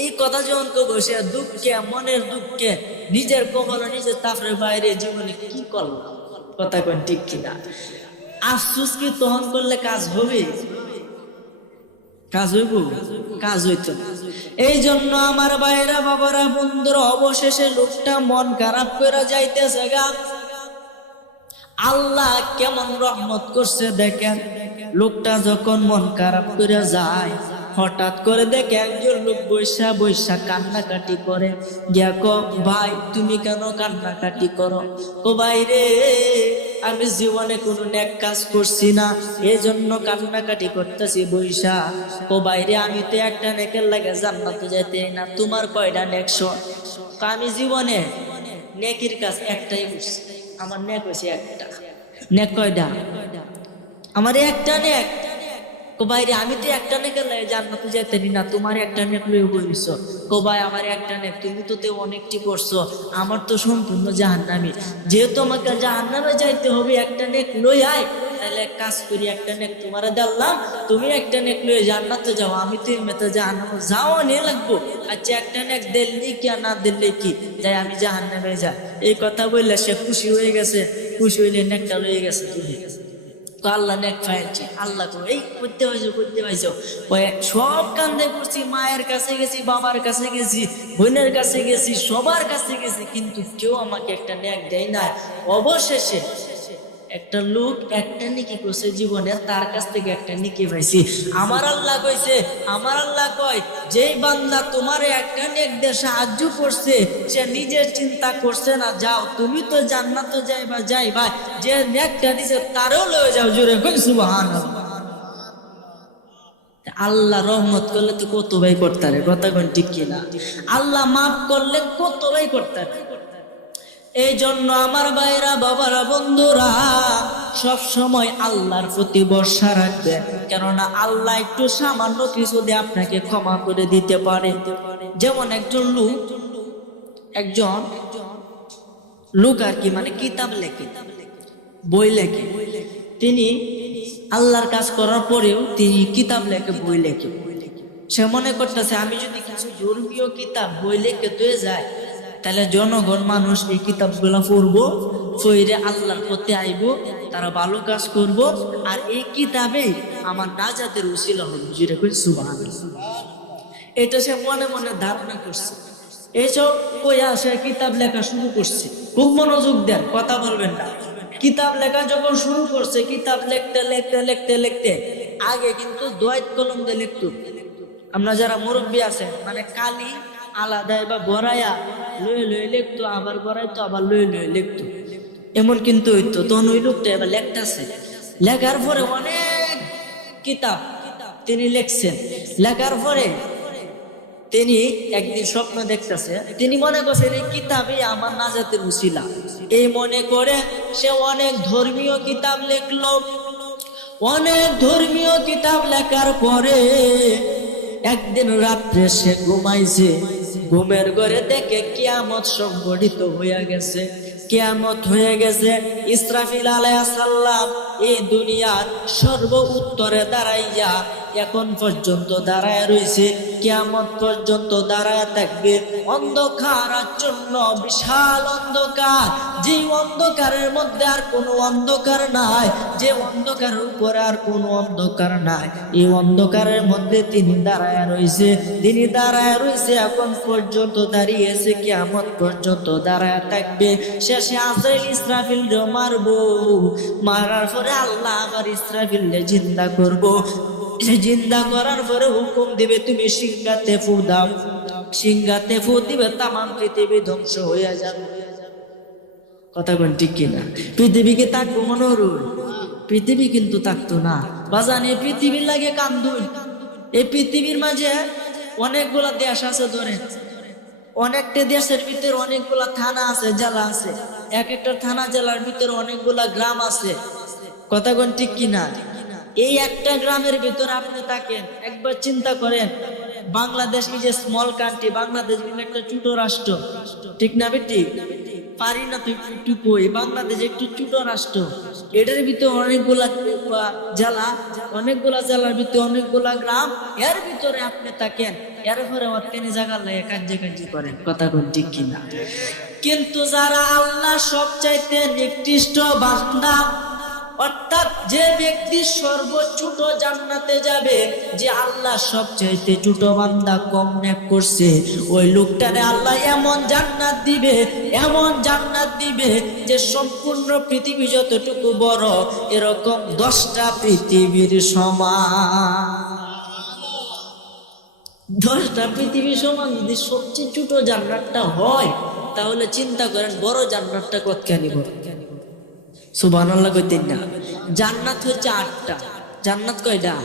এই কথা যখন তো বসে দুঃখে, মনের দুঃখে, নিজের কপালে নিজের তাফরের বাইরে জীবনে কি করলাম, কথা কোন ঠিক কিনা? আফসোস কি তখন করলে কাজ হবে? কাজ হইব? কাজ হইতো না। এই জন্য আমার ভাইরা, বাবারা, বন্ধুরা, অবশেষে লোকটা মন খারাপ করে যাইতেছে গা। আল্লাহ কেমন রহমত করছে দেখেন। লোকটা যখন মন খারাপ করে যায়, হঠাৎ করে দেখে একজন লোক বৈশা বৈশা কান্নাকাটি করে। গিয়া কো, ভাই তুমি কেন কান্নাকাটি করো? ও ভাই রে, আমি জীবনে কোনো নেক কাজ করছি না, এই জন্য কান্নাকাটি করতেছি বৈশা। ও ভাই রে, আমি তো একটা নেকের লাগে জান্নাতে যাইতে না, তোমার কয়টা নেক? আমি জীবনে নেকির কাজ একটাই করছি, আমার নেক হয়েছে একটা। নেক কয়টা? আমার একটা নেক। কো ভাই রে, আমি তো একটা নেক জান্নাতে যেতে না, তোমার একটা নেক লয়ে বইছো। কো ভাই, আমার একটা নেক, তুমি তো অনেকটি করছো, আমার তো সম্পূর্ণ জাহান্নামী। যেহেতু আমাকে জাহান্নামে যাইতে হবে, একটা নেক লই আয়, তাহলে এক কাজ করি, একটা নেক তোমারে দিলাম, তুমি একটা নেক লয়ে জান্নাতে যাও, আমি তো মেতে জাহান্নামে যাও নিয়ে লাগবো। আচ্ছা, একটা নেক দিল্লি কি আর না দিল্লি কি, যাই আমি জাহান্নামে যাই। এই কথা বললে সে খুশি হয়ে গেছে, খুশি হইলে নেকটা লয়ে গেছে। তুমি তো আল্লাহ নেক পাইছি, আল্লাহ তো এই করতে পাইছো। সব কান্দে করছি, মায়ের কাছে গেছি, বাবার কাছে গেছি, বোনের কাছে গেছি, সবার কাছে গেছি, কিন্তু কেউ আমাকে একটা নেক দেয় না। অবশেষে একটা লোক একটা নেকি করছে জীবনে, তার কাছ থেকে একটা নেকি পাইছি। আমার আল্লাহ কইছে, আমার আল্লাহ কয়, যেই বান্দা তোমারে একটা নেক দিয়ে সাহায্য করছে, সে নিজের চিন্তা করছে না, যাও তুমি তো জান্নাতে যাইবা, যে নেকটা দিছে তারও লয়ে যাও। জোরে কই সুবহানাল্লাহ। আল্লাহ রহমত করলে তো কত ভাই করতে পারে, কথা কোন ঠিক কিনা? আল্লাহ মাফ করলে কত ভাই করতে পারে। এই জন্য আমার ভাইরা বাবারা বন্ধুরা সব সময় আল্লাহর প্রতি ভরসা রাখবেন, কেননা আল্লাহ একটু সামান্য কিছু দিয়ে আপনাকে ক্ষমা করে দিতে পারে। যেমন একজন লোক আর কি, মানে কিতাব লেখে, বই লেখে। তিনি আল্লাহর কাজ করার পরেও তিনি কিতাব লেখে, বই লেখে। সে মনে করতেছে আমি যদি কিছু ধর্মীয় কিতাব বই লেখে তুই যায়, তাহলে জনগণ মানুষ এই কিতাবগুলো পড়বো, পড়ে আল্লাহর পথে আইব, তারা ভালো কাজ করব, আর এই কিতাবে আমার নাজাতের উসিলা হবে। যেটা কই সুবহানাল্লাহ, এটা সে মনে মনে ধারণা করছে। এইসব কইয়া সে কিতাব লেখা শুরু করছে। খুব মনোযোগ দেন, কথা বলবেন না। কিতাব লেখা যখন শুরু করছে, কিতাব লিখতে লিখতে লিখতে লিখতে, আগে কিন্তু দোয়াত কলম দিয়ে লিখতো। আমরা যারা মুরব্বী আছে, মানে কালি আলাদা বা বড়াইয়া লয়ে লয়ে লিখতো, আবার বড়াইতো, আবার লয়ে লয়ে লিখতো, এমন কিন্তু হইতো। তখন ওই লোকটা এবার লেখতেছে, লেখার পরে অনেক কিতাব তিনি লিখছেন। লেখার পরে তিনি একদিন স্বপ্ন দেখতেছে, তিনি মনে করছেন এই কিতাবই আমার নাজাতের উসিলা। এই মনে করে সে অনেক ধর্মীয় কিতাব লিখলো। অনেক ধর্মীয় কিতাব লেখার পরে একদিন রাত্রে সে ঘুমাইছে, ঘুমের ঘরে দেখে কিয়ামত সংঘটিত হয়ে গেছে। কিয়ামত হয়ে গেছে। ইসরাফিল আলাইহিস সালাম এই দুনিয়ার সর্ব উত্তরে দাঁড়াইয়া এখন পর্যন্ত দাঁড়ায় রয়েছে, কিয়ামত পর্যন্ত দাঁড়ায় থাকবে। অন্ধকার আচ্ছন্ন বিশাল অন্ধকার, যে অন্ধকারের মধ্যে আর কোনো অন্ধকার নাই, যে অন্ধকারের উপরে আর কোনো অন্ধকার নাই, এই অন্ধকারের মধ্যে তিনি দাঁড়ায় রয়েছে। তিনি দাঁড়ায় রয়েছে, এখন পর্যন্ত দাঁড়িয়েছে, কিয়ামত পর্যন্ত দাঁড়ায় থাকবে। শেষে আজরাইল ইসরাফিল মারবো, মারার পরে আল্লাহ আবার ইসরাফিলকে জিন্দা করবো। সে জিন্দা করার পরে হুকুম দিবে তুমি সিংহাতে ফু দাও। সিংহাতে ফু দিবে, তামাম পৃথিবী ধ্বংস হয়ে যাবে। কথা কোন ঠিক কিনা? পৃথিবীকে তাকবো মনোরুল? পৃথিবী কিন্তু থাকতো না বাজান। এই পৃথিবীর লাগে কান্দুন। এই পৃথিবীর মাঝে অনেকগুলা দেশ আছে, ধরেন অনেকটা দেশের ভিতরে অনেকগুলা থানা আছে, জেলা আছে। এক একটা থানা জেলার ভিতরে অনেকগুলা গ্রাম আছে। কথা কোন ঠিক কিনা? এই একটা গ্রামের ভিতরে আপনি থাকেন, একবার চিন্তা করেন, বাংলাদেশ কি যে স্মল কান্ট্রি, বাংলাদেশ কিন্তু একটা ছোট রাষ্ট্র, ঠিক না বেটি? পারি না তুই একটু কই, বাংলাদেশ একটু ছোট রাষ্ট্র, এটার ভিতরে অনেকগুলা জেলা, অনেকগুলা জেলার ভিতরে অনেকগুলা গ্রাম, এর ভিতরে আপনি থাকেন। এরপরে অর্থেনি জায়গা লাগে কার্যে করেন। কথা কোন ঠিক কিনা? কিন্তু যারা আল্লাহ সবচাইতে নিকৃষ্ট বান্দা, অর্থাৎ যে ব্যক্তি সর্বছোট জান্নাতে যাবে, যে আল্লাহ সবচাইতে ছোট বান্দা কম নেক করছে, ওই লোকটারে আল্লাহ এমন জান্নাত দিবে, এমন জান্নাত দিবে যে সম্পূর্ণ পৃথিবী যতটুকু বড়, এরকম 10টা পৃথিবীর সমান। 10টা পৃথিবীর সমান যদি সবচেয়ে ছোট জান্নাতটা হয়, তাহলে চিন্তা করেন বড় জান্নাতটা কতখানি বড়। সুবহানাল্লাহ কইতেন না? জান্নাত হচ্ছে 8টা। জান্নাত কয়টা?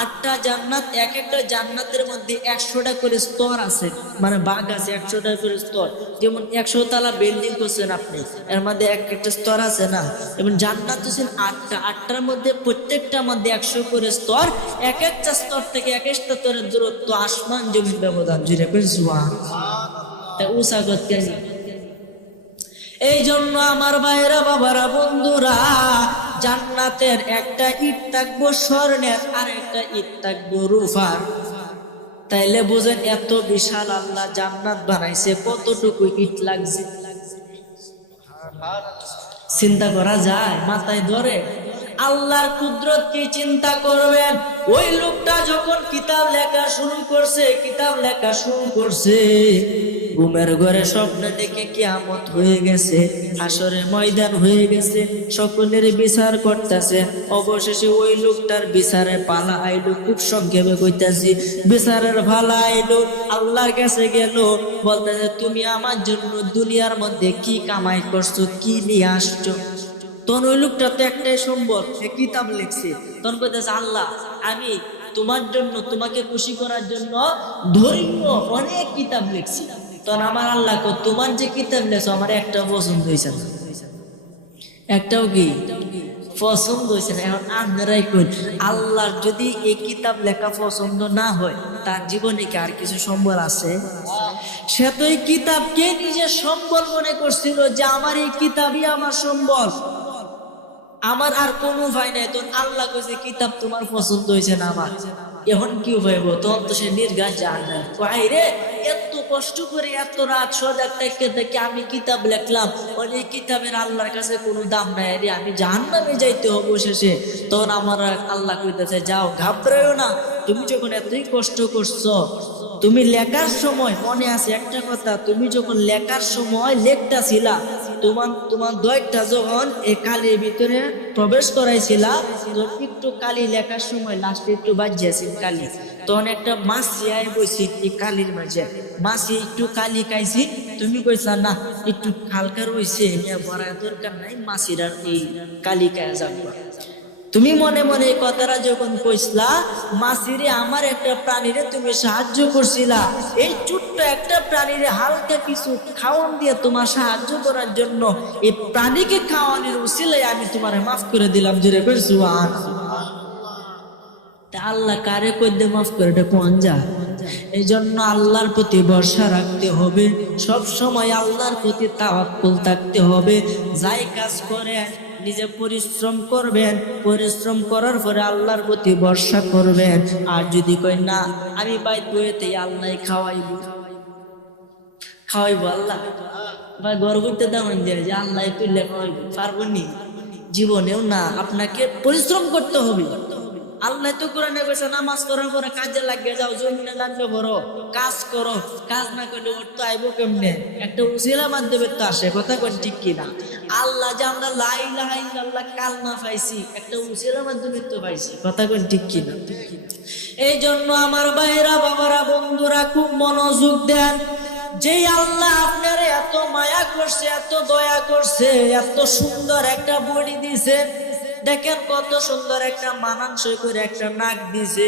8টা জান্নাত। এক একটা জান্নাতের মধ্যে 100টা করে স্তর আছে, মানে ভাগ আছে, 100টা করে স্তর। যেমন 100 তলা বিল্ডিং করছেন আপনি, এর মধ্যে এক একটা স্তর আছে না? এবং জান্নাত হচ্ছে 8টা। 8টার মধ্যে প্রত্যেকটার মধ্যে 100 করে স্তর। এক একটা স্তর থেকে এক একটা স্তরের দূরত্ব আসমান জমিন ব্যবধান। জুড়ে সুবহানাল্লাহ। উসা করতে এই জন্য আমার ভাইরা বাবারা বন্ধুরা, জান্নাতের একটা ইট থাকবো স্বর্ণের, আর একটা ইট থাকবো রূপার। তাইলে বুঝেন এত বিশাল আল্লাহ জান্নাত বানাইছে, কতটুকু ইট লাগছে। চিন্তা করা যায়? মাথায় ধরে? আল্লাহর কুদরত কি চিন্তা করবেন? ওই লোকটা যখন কিতাব লেখা শুরু করছে, ঘুমের ঘরে স্বপ্ন দেখে কিয়ামত হয়ে গেছে, হাসরের ময়দান হয়ে গেছে, সকলের বিচার করতেছে। অবশেষে ওই লোকটার বিচারের পালা আইলো। খুব সংক্ষেপে কইতাছি, বিচারের পালা আইলো। আল্লাহর কাছে গেল, বলতেছে তুমি আমার জন্য দুনিয়ার মধ্যে কি কামাই করছো, কি নিয়ে আসছো? তখন ওই লোকটা তো একটাই সম্বল, কিতাব লিখছে। তখন কইতেছে আল্লাহ, আমি তোমার জন্য, তোমাকে খুশি করার জন্য ধর্মীয় অনেক কিতাব লিখছি। তখন আমার আল্লাহ কো তোমার যে কিতাব লেছো আমার একটা পছন্দ হয়েছে না, একটাও কি পছন্দ হয়েছে না। এখন আপনারাই কই আল্লাহর যদি এই কিতাব লেখা পছন্দ না হয় তার জীবনে কি আর কিছু সম্বল আছে? সে তো এই কিতাবকে নিজের সম্বল মনে করছিল যে আমার এই কিতাবই আমার সম্বল, আমার আর কোনো উপায় নাই। তো আল্লাহ কইছে কিতাব তোমার পছন্দ হয়েছে না আমার, এখন কি উপায় হবো? তখন তো সে নির্ঘাত জাহান্নামে। কই রে এত কষ্ট করে এত রাত সজাগ থেকে দেখে আমি কিতাব লিখলাম, এই কিতাবের আল্লাহর কাছে কোনো দাম নাই রে, আমি জাহান্নামে যাইতে হবো শেষে। তখন আমার আল্লাহ কইতেছে যাও ঘাবড়াইও না, তুমি যখন এতই কষ্ট করছো, তুমি লেখার সময় মনে আছে একটা কথা, তুমি যখন লেখার সময় লেখটা ছিলা, তোমার দয়টা যখন এই কালির ভিতরে প্রবেশ করাইছিলা, তখন একটু কালি লেখার সময় লাস্টে একটু বাজিয়েছিল কালি, তখন একটা মাছি আয় বইছি এই কালির মাঝে, মাছি একটু কালি খাইছি, তুমি কইছা না একটু হালকা রয়েছে ভরা দরকার নাই, মাছির আর এই কালি খায় যাবে। তুমি মনে মনে এই কথাটা যখন কইসলা, মাসিরে আমার একটা প্রাণীরে তুমি সাহায্য করছিলা, এই ছোট্ট একটা প্রাণীরে হালকা কিছু খাওয়ান দিয়ে তোমার সাহায্য করার জন্য এই প্রাণীকে খাওয়ানোর উসিলায় আমি তোমার মাফ করে দিলাম। জোরে করে সুবহানাল্লাহ। তা আল্লাহ কারে কইতে মাফ করে এটা কোন যা? এই জন্য আল্লাহর প্রতি ভরসা রাখতে হবে, সব সময় আল্লাহর প্রতি তাওয়াক্কুল থাকতে হবে। যাই কাজ করে নিজে পরিশ্রম করবেন, পরিশ্রম করার পরে আল্লাহর প্রতি ভরসা করবেন। আর যদি কই না আমি বাইত বইতে আল্লাহ খাওয়াইব আল্লাহ বা গর্বতে তেমন দেয় যে আল্লাহ তুললে খাওয়াইব, পারবো নি? জীবনেও না, আপনাকে পরিশ্রম করতে হবে। আল্লাহ তো কোরআনে কইছে নামাজ পড়ার পরে কাজে লাগিয়ে যাও, জমিনে লাগবে বড় কাজ করো, কাজ না করলে ওর তো আইবো কেমনে? একটা উসিলা মাধ্যমে তো আসে, কথা কোন ঠিক কিনা? আল্লাহ যে আমরা লা ইলাহা ইল্লাল্লাহ কালমা পাইছি একটা উসিলা মাধ্যমে তো পাইছি, কথা কোন ঠিক কিনা? এই জন্য আমার ভাইরা বাবারা বন্ধুরা খুব মনোযোগ দেন, যে আল্লাহ আপনার এত মায়া করছে, এত দয়া করছে, এত সুন্দর একটা বডি দিছে, দেখেন কত সুন্দর একটা মানানসই করে একটা নাক দিছে,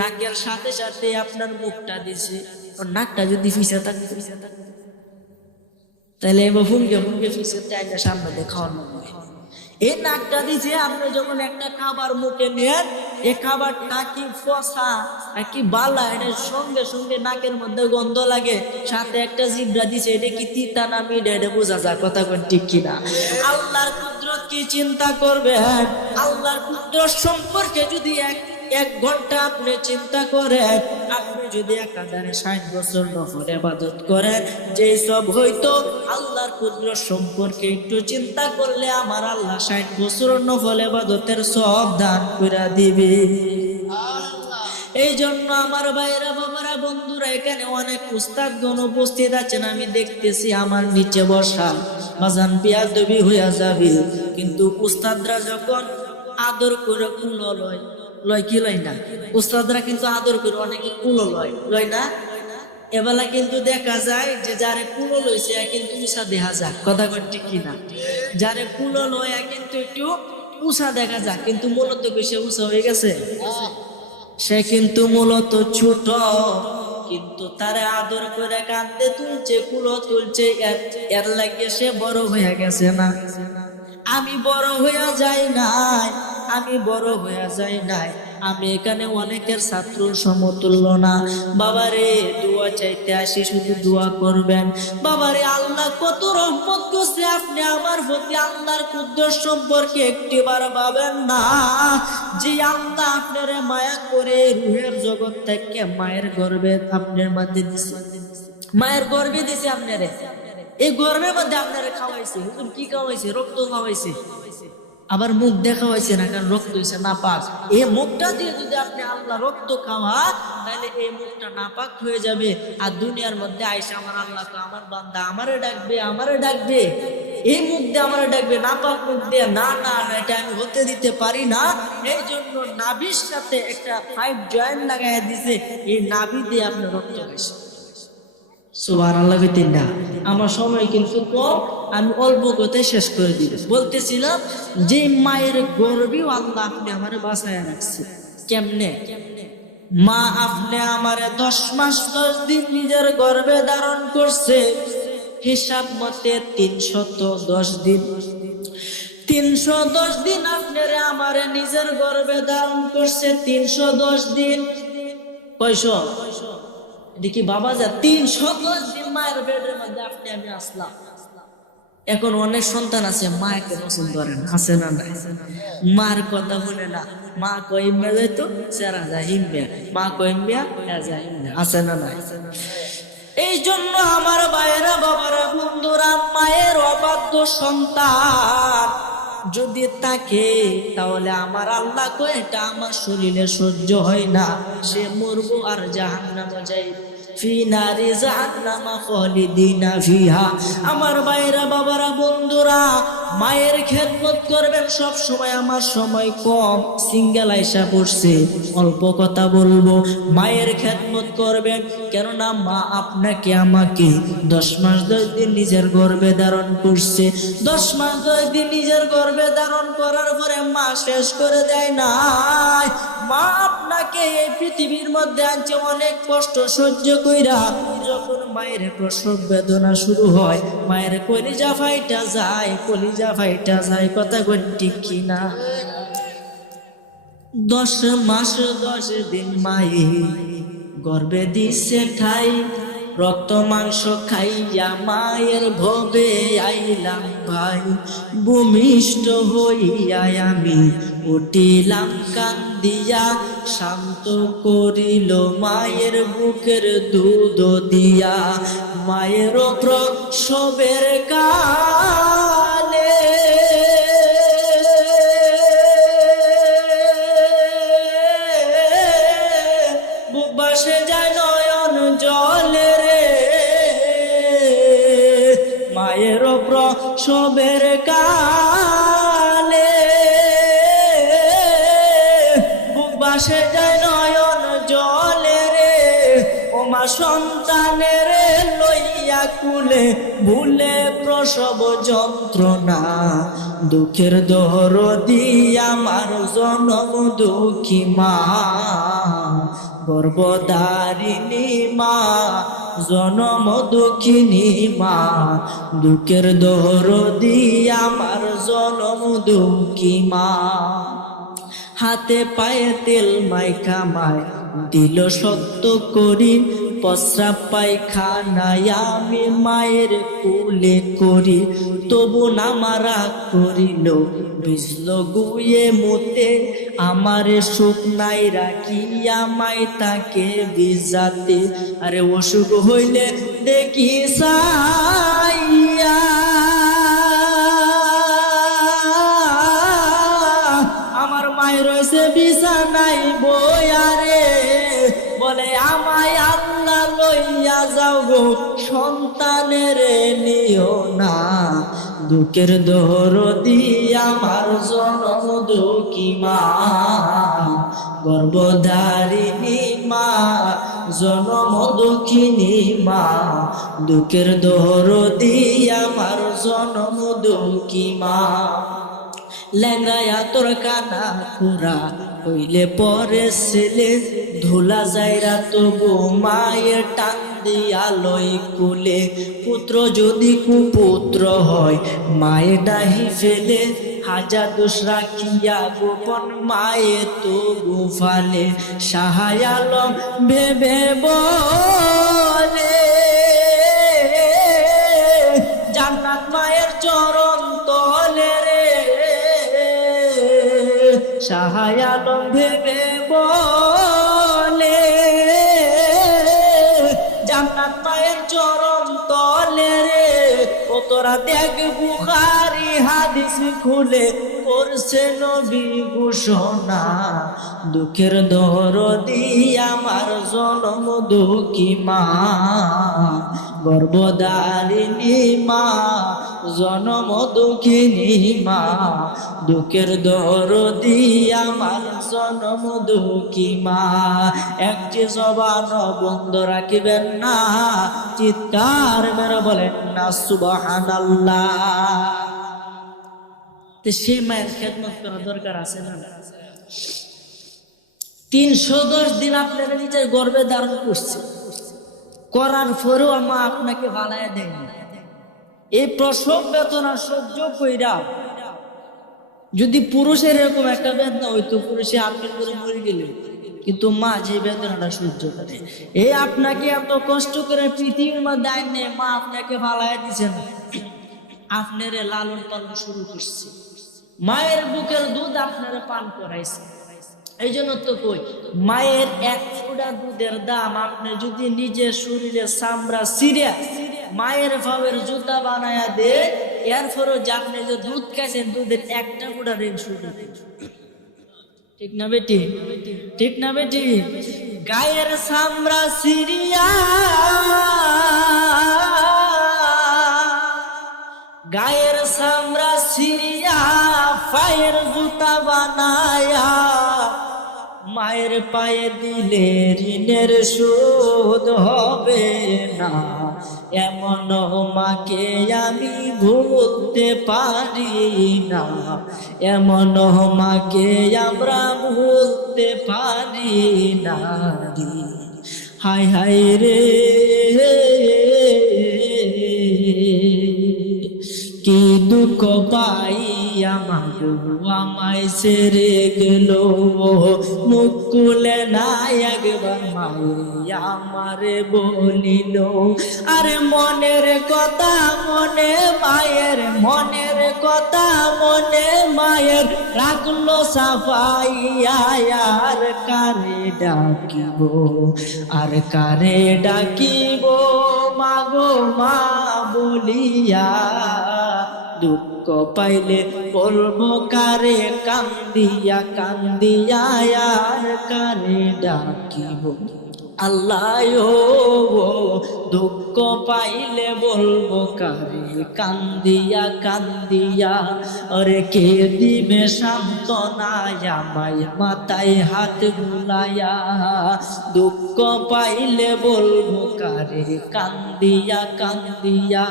নাকের সাথে সাথে আপনার মুখটা দিছে। নাকটা যদি ফিসে থাকে তাহলে ফুনকে ফুনকে ফিসে তাইলে সামনে দিয়ে খাওয়ানো হয়। এই নাকটা দিছে, আপনি যখন একটা খাবার মুখে নেন, এই খাবারটা কি ফসা কি বালা, এটা সঙ্গে সঙ্গে নাকের মধ্যে গন্ধ লাগে, সাথে একটা জিব্রা দিছে, এটা কি তিতা না মিঠা এটা বোঝা যায়, কথা কোন ঠিক কিনা? আল্লাহর কুদরত কি চিন্তা করবেন? আল্লাহর কুদরত সম্পর্কে যদি এক ঘন্টা আপনি চিন্তা করেন, আপনি যদি 1060 বছর নফল ইবাদত করেন, যে সব হইতো আল্লাহর কুদরত সম্পর্কে একটু চিন্তা করলে আমার আল্লাহ 60 বছর নফল ইবাদতের সব দান করে দিবে। এই জন্য আমার ভাইরা বাবারা বন্ধুরা, এখানে অনেক উস্তাদগণ উপস্থিত আছেন, আমি দেখতেছি আমার নিচে বসা বাজান বিয়াদবি হইয়া যাবে, কিন্তু উস্তাদরা যখন আদর করে কুলো লয় কি লয় না, উস্তাদরা কিন্তু আদর করে অনেকে কুলো লয় না। এবেলা কিন্তু দেখা যায় যে যারে কুলো লইছে কিন্তু উষা দেখা যায়, কথা কন ঠিক কিনা? যারে কুলো লয় কিন্তু একটু উষা দেখা যায়, কিন্তু মূলত সে উষা হয়ে গেছে, সে কিন্তু মূলত ছোট, কিন্তু তারে আদর করে কাঁদতে তুলছে, কুলো তুলছে, এর লাগে সে বড় হয়ে গেছে না। আমি বড় হইয়া যাই নাই, আমি বড় হইয়া যাই নাই, আমি এখানে অনেকের ছাত্র সমতুল্য না। বাবারে দোয়া চাইতে আসি, শুধু দোয়া করবেন। বাবারে আল্লাহ কত রহমত করছে আপনি আমার প্রতি, আল্লাহর কুদরত সম্পর্কে একটিবার ভাবেন না, যে আল্লাহ আপনারে মায়া করে রুহের জগৎ থেকে মায়ের গর্ভে আপনার মধ্যে দিছে, মায়ের গর্ভে দিছে আপনারে, এই গর্ভের মধ্যে আপনারা খাওয়াইছে। হুজুর কি খাওয়াইছে? রক্ত খাওয়াইছে, আবার মুখ দেখা হয়েছে না, কারণ রক্ত হয়েছে নাপাক। এই মুখটা দিয়ে যদি আপনি আল্লাহ রক্ত খাওয়া, তাহলে এই মুখটা নাপাক হয়ে যাবে। আর দুনিয়ার মধ্যে আইসা আমার আল্লাহ তো আমার বান্দা আমারে ডাকবে, এই মুখ দিয়ে আমারে ডাকবে, নাপাক মুখ দিয়ে না না না, এটা আমি হতে দিতে পারি না। এই জন্য নাভির সাথে একটা 5 জয়েন্ট লাগাইয়া দিছে, এই নাভি দিয়ে আপনার রক্ত খাইছে। সুবহানাল্লাহ। না আমার সময় কিন্তু কম, আমি অল্প কথায় শেষ করে দিব। বলতেছিলাম যে মায়ের গর্ভেও আল্লাহ আপনি আমার বাঁচায় রাখছে। কেমনে? মা আপনি আমারে 10 মাস 10 দিন নিজের গর্ভে ধারণ করছে, হিসাব মতে 310 দিন। 310 দিন আপনারে আমারে নিজের গর্ভে ধারণ করছে, 310 দিন। কয়শো? দেখি বাবা যা 310 দিন মায়ের পেটের মধ্যে আপনি আমি আসলাম। এখন অনেক সন্তান আছে মাকে পছন্দ করে না, আছে না নাই? মার কথা শুনে না, মা কইমে যাইতো সেরা যায় হিমবে, মা কইমিয়া যায় হিমবে, আছে না নাই? এই জন্য আমার ভাইয়েরা বাবারা বন্ধুরা, মায়ের অবাধ্য সন্তান যদি তাকে, তাহলে আমার আল্লাহ কয় এটা আমার শরীরে সহ্য হয় না, সে মরবো আর জাহান্নামে যাইবে। ফি নারি জাহান্নামা খালিদিনা ফিহা। আমার ভাইরা বাবারা বন্ধুরা, মায়ের খেদমত করবেন সব সময়। আমার সময় কম, সিঙ্গেল আইসা পড়ছে, অল্প কথা বলবো। মায়ের খেদমত করবেন, কেননা মা আপনাকে আমাকে 10 মাস 10 দিন নিজের গর্ভে ধারণ করছে। 10 মাস 10 দিন নিজের গর্ভে ধারণ করার পরে মা শেষ করে দেয় নাই। মা আপনাকে এই পৃথিবীর মধ্যে আনছে অনেক কষ্ট সহ্য কইরা। যখন মায়ের প্রসব বেদনা শুরু হয়, মায়ের কলিজা ফাইটা যায়, কলিজা ফাইটা যায়। কথা কই ঠিক কিনা? 10 মাস 10 দিন মায়ে গর্ভে দিছে ঠাই, রক্ত মাংস খাইয়া মায়ের ভবে আইলাম ভাই। ভূমিষ্ঠ হইয়া আমি উঠিলাম কান্দিয়া, শান্ত করিল মায়ের বুকের দুধ দিয়া। মায়ের প্রসবের কালে বুক বাসে যায় নয়ন জলে রে। মায়ের প্রসবের কালে বুক বাসে যায় নয়ন জলে রে। ও মা সন্তানের লইয়া কুলে ভুলে প্রসব যন্ত্রণা, দুঃখের দরদি আমার জনম দুঃখী মা। গর্ভধারিণী মা, জনম দুঃখিনী মা, দুঃখের দরদি আমার জনম দুঃখী মা। হাতে পায়ে তেল মাইখা মায় দিল সত্য করি, প্রস্রাব পায়খানায় আমি মায়ের কুলে করি। তবু না মারা করিল, বিজল গুয়ে মতে আমারে শুকনাই রাখিয়া মাই তাকে বিজাতে। আরে অসুখ হইলে দেখি সাইয়া, আমার মায়ের রয়েছে বিছানাই বয়ারে, বলে আমায় আল্লাহ লইয়া যাও গো, সন্তানের নিও না। দুঃখের দরদি আমার জনম দুঃখী মা, গর্ভধারিণী মা, জনম দুঃখিনী মা, দুঃখের দরদি আমার জনম দুঃখী মা। ল্যাংরায়া তোর কানা খুরা হইলে পরে ছেলে, ধুলা যাইরা তবু মায়ের টান দিয়া লই কুলে। পুত্র যদি কুপুত্র হয় মায়ে ডাহি ফেলে, হাজার দোষ রাখিয়া গোপন মায়ে তবু ফালে। সাহায় আলম ভেবে বলে, জান্নাত মায়ের চরণ তলে রে। সাহায় আলম ভেবে বলে, জান্নাত মায়ের চরণ তলে রে। ও তোরা দেখ বুখারী হাদিস খুলে, করছে নবী ঘোষণা। দুঃখের দরদি আমার জনম দুঃখী মা, গর্ভধারিণী মা, জনম দুঃখিনী মা, দুঃখের দরদি আমার জনম দুঃখী মা। একটি জবান বন্ধ রাখিবেন না, চিৎকার মেরে বলেন না সুবহানাল্লাহ। তো সেই মায়ের খেদমত করা দরকার আছে না? 310 দিন আপনারা নিজের গর্ভে ধারণ করছে, করার পরেও মা আপনাকে ভালায় দেয়নি। এই প্রসব বেদনা সহ্য কইরা যদি পুরুষের এরকম একটা বেদনা হইতো, পুরুষে আপনার করে মরে গেলে, কিন্তু মা যে বেদনাটা সহ্য করে, এই আপনাকে এত কষ্ট করে পৃথিবীর মধ্যে আইনে মা আপনাকে ভালায় দিছেন, আপনারে লালন পালন শুরু করছে, মায়ের বুকের দুধ আপনারা পান করাইছে। এই জন্য তো কই, মায়ের এক ফোঁটা দুধের দাম আপনি যদি নিজের শরীরে চামড়া ছিঁড়ে মায়ের ভাবের জুতা বানায়া দে, এরপরও যে আপনি যে দুধ খাইছেন দুধের একটা ফোঁটা ঋণ শুরু। ঠিক না বেটি? ঠিক না বেটি? গায়ের চামড়া ছিঁড়িয়া, গায়ের চামড়া ছিঁড়িয়া পায়ের জুতা বানায়া মায়ের পায়ে দিলে ঋণের শোধ হবে না। এমন মাকে আমি ভুলতে পারি না, এমন মাকে আমরা ভুলতে পারি না রে। হায় হায় রে, কি দুঃখ পাইয়া মাগো আমায় ছেড়ে গেল, মুখ খুলে না একবার মায়ে আমারে বলিল। আরে মনের কথা মনে মায়ের, মনের কথা মনে মায়ের রাখলো সাফাইয়া। আর কারে ডাকিব, আর কারে ডাকিব মাগো মা বলিয়া। দুঃখ পাইলে বলবো কারে, কান্দিয়া কান্দিয়া আর কারে ডাকিব আল্লাহ। ও দুঃখ পাইলে বলবো কারে, কান্দিয়া কান্দিয়া। ওরে কে দিবে সান্ত্বনা আমায় মাথায় হাত বুলাইয়া। দুঃখ পাইলে বলবো কারে, কান্দিয়া কান্দিয়া।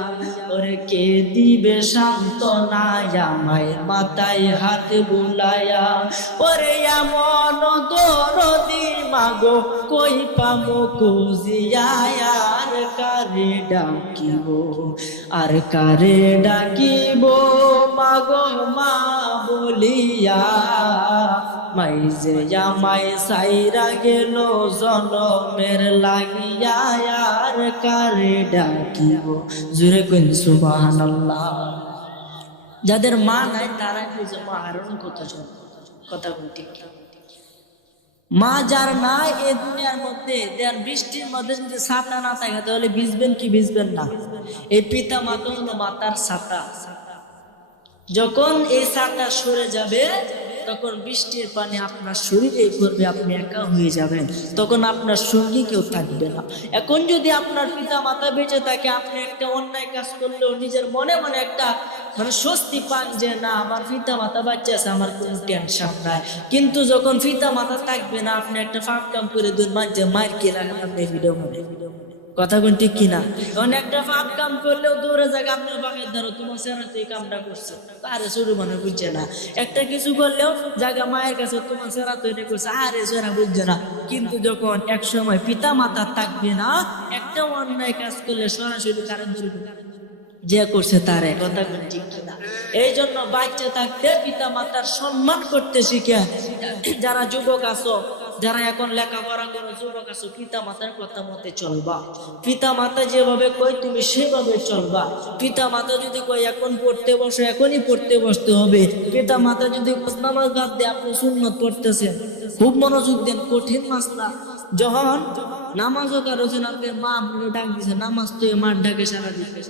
ওরে কে দিবে সান্ত্বনা আমায় মাথায় হাত বুলাইয়া। ওরে এমন দরদি মাগো কই পামো খুঁজিয়া। আর কারে ডাকিব, আর কারে ডাকিব মাগো মা বলিয়া। মাই যে আমায় সাইরা গেল জনমের লাগিয়া। আর কারে ডাকিব, জুড়ে কইন সুবহানাল্লাহ। যাদের মা নাই তারা খুঁজে মা হারানো কত জন, কথা বলতে মা যার নাই এই দুনিয়ার মধ্যে, দেয়ার বৃষ্টির মধ্যে যদি ছাতা না থাকে তাহলে ভিজবেন কি ভিজবেন না? এই পিতা মাতা হলো মাতার ছাতা। যখন এই ছাতা সরে যাবে তখন বৃষ্টির পানি আপনার শরীরে পড়বে, আপনি একা হয়ে যাবেন, তখন আপনার সঙ্গী কেউ থাকবে না। এখন যদি আপনার পিতা মাতা বেঁচে থাকে, আপনি একটা অন্যায় কাজ করলেও নিজের মনে মনে একটা স্বস্তি পান যে না আমার পিতা মাতা বাচ্চা আছে, আমার কোনো টেনশন নাই। কিন্তু যখন পিতা মাতা থাকবে না, আপনি একটা ফাঁক কাম করে দূর মাঝে মার কে রাখেন আপনি ভিডিও মনে, কথা কোন ঠিক কিনা? কারণ একটা পাপ কাম করলেও দৌড়ে যাকে আপনার বাপের ধরো তোমার সেরা তুই কামটা করছে, আরে শুরু মনে বুঝছে না। একটা কিছু করলেও জায়গা মায়ের কাছে তোমার সেরা তৈরি করছে, আরে সেরা বুঝছে না। কিন্তু যখন এক সময় পিতা মাতা থাকবে না, একটা অন্যায় কাজ করলে সরাসরি কারণ ধরবে যে করছে তারে, কথা কোন ঠিক কিনা? এই জন্য বাচ্চা থাকতে পিতা মাতার সম্মান করতে শিখে। যারা যুবক আছো, যারা এখন লেখাপড়া করো, যুবক আছো, পিতা মাতার কথা মতে চলবা। পিতা মাতা যেভাবে কই তুমি সেভাবে চলবা। পিতা মাতা যদি কই এখন পড়তে বসো, এখনই পড়তে বসতে হবে। পিতা মাতা যদি নামাজ বাদ দিয়ে আপনি সুন্নত পড়তেছেন, খুব মনোযোগ দেন, কঠিন মাসলা। যখন নামাজও কারো যেন আপনার মা আপনাকে ডাক দিছে, নামাজ তো মার ডাকে সারা দিতে,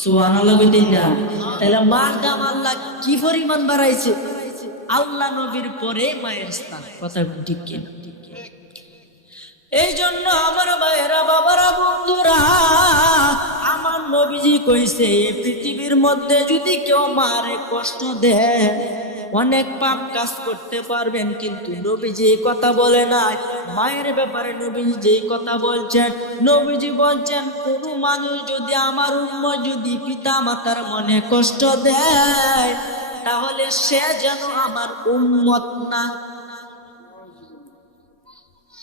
সুবহানাল্লাহ বলেন না? তাহলে মার দাম আল্লাহ কি পরিমাণ বাড়াইছে। আল্লাহ নবীর পরে মায়ের স্থান, কথা ঠিক কিনা? এই জন্য আমার ভাইয়েরা, বাবারা, বন্ধুরা, আমার নবীজি কইছে এই পৃথিবীর মধ্যে যদি কেউ মারে কষ্ট দেয় অনেক পাপ কাজ করতে পারবেন, কিন্তু নবীজি এই কথা বলে নাই। মায়ের ব্যাপারে নবীজি যেই কথা বলছেন, নবীজি বলছেন কোন মানুষ যদি আমার উম্মত যদি পিতা মাতার মনে কষ্ট দেয় তাহলে সে যেন আমার উম্মত না।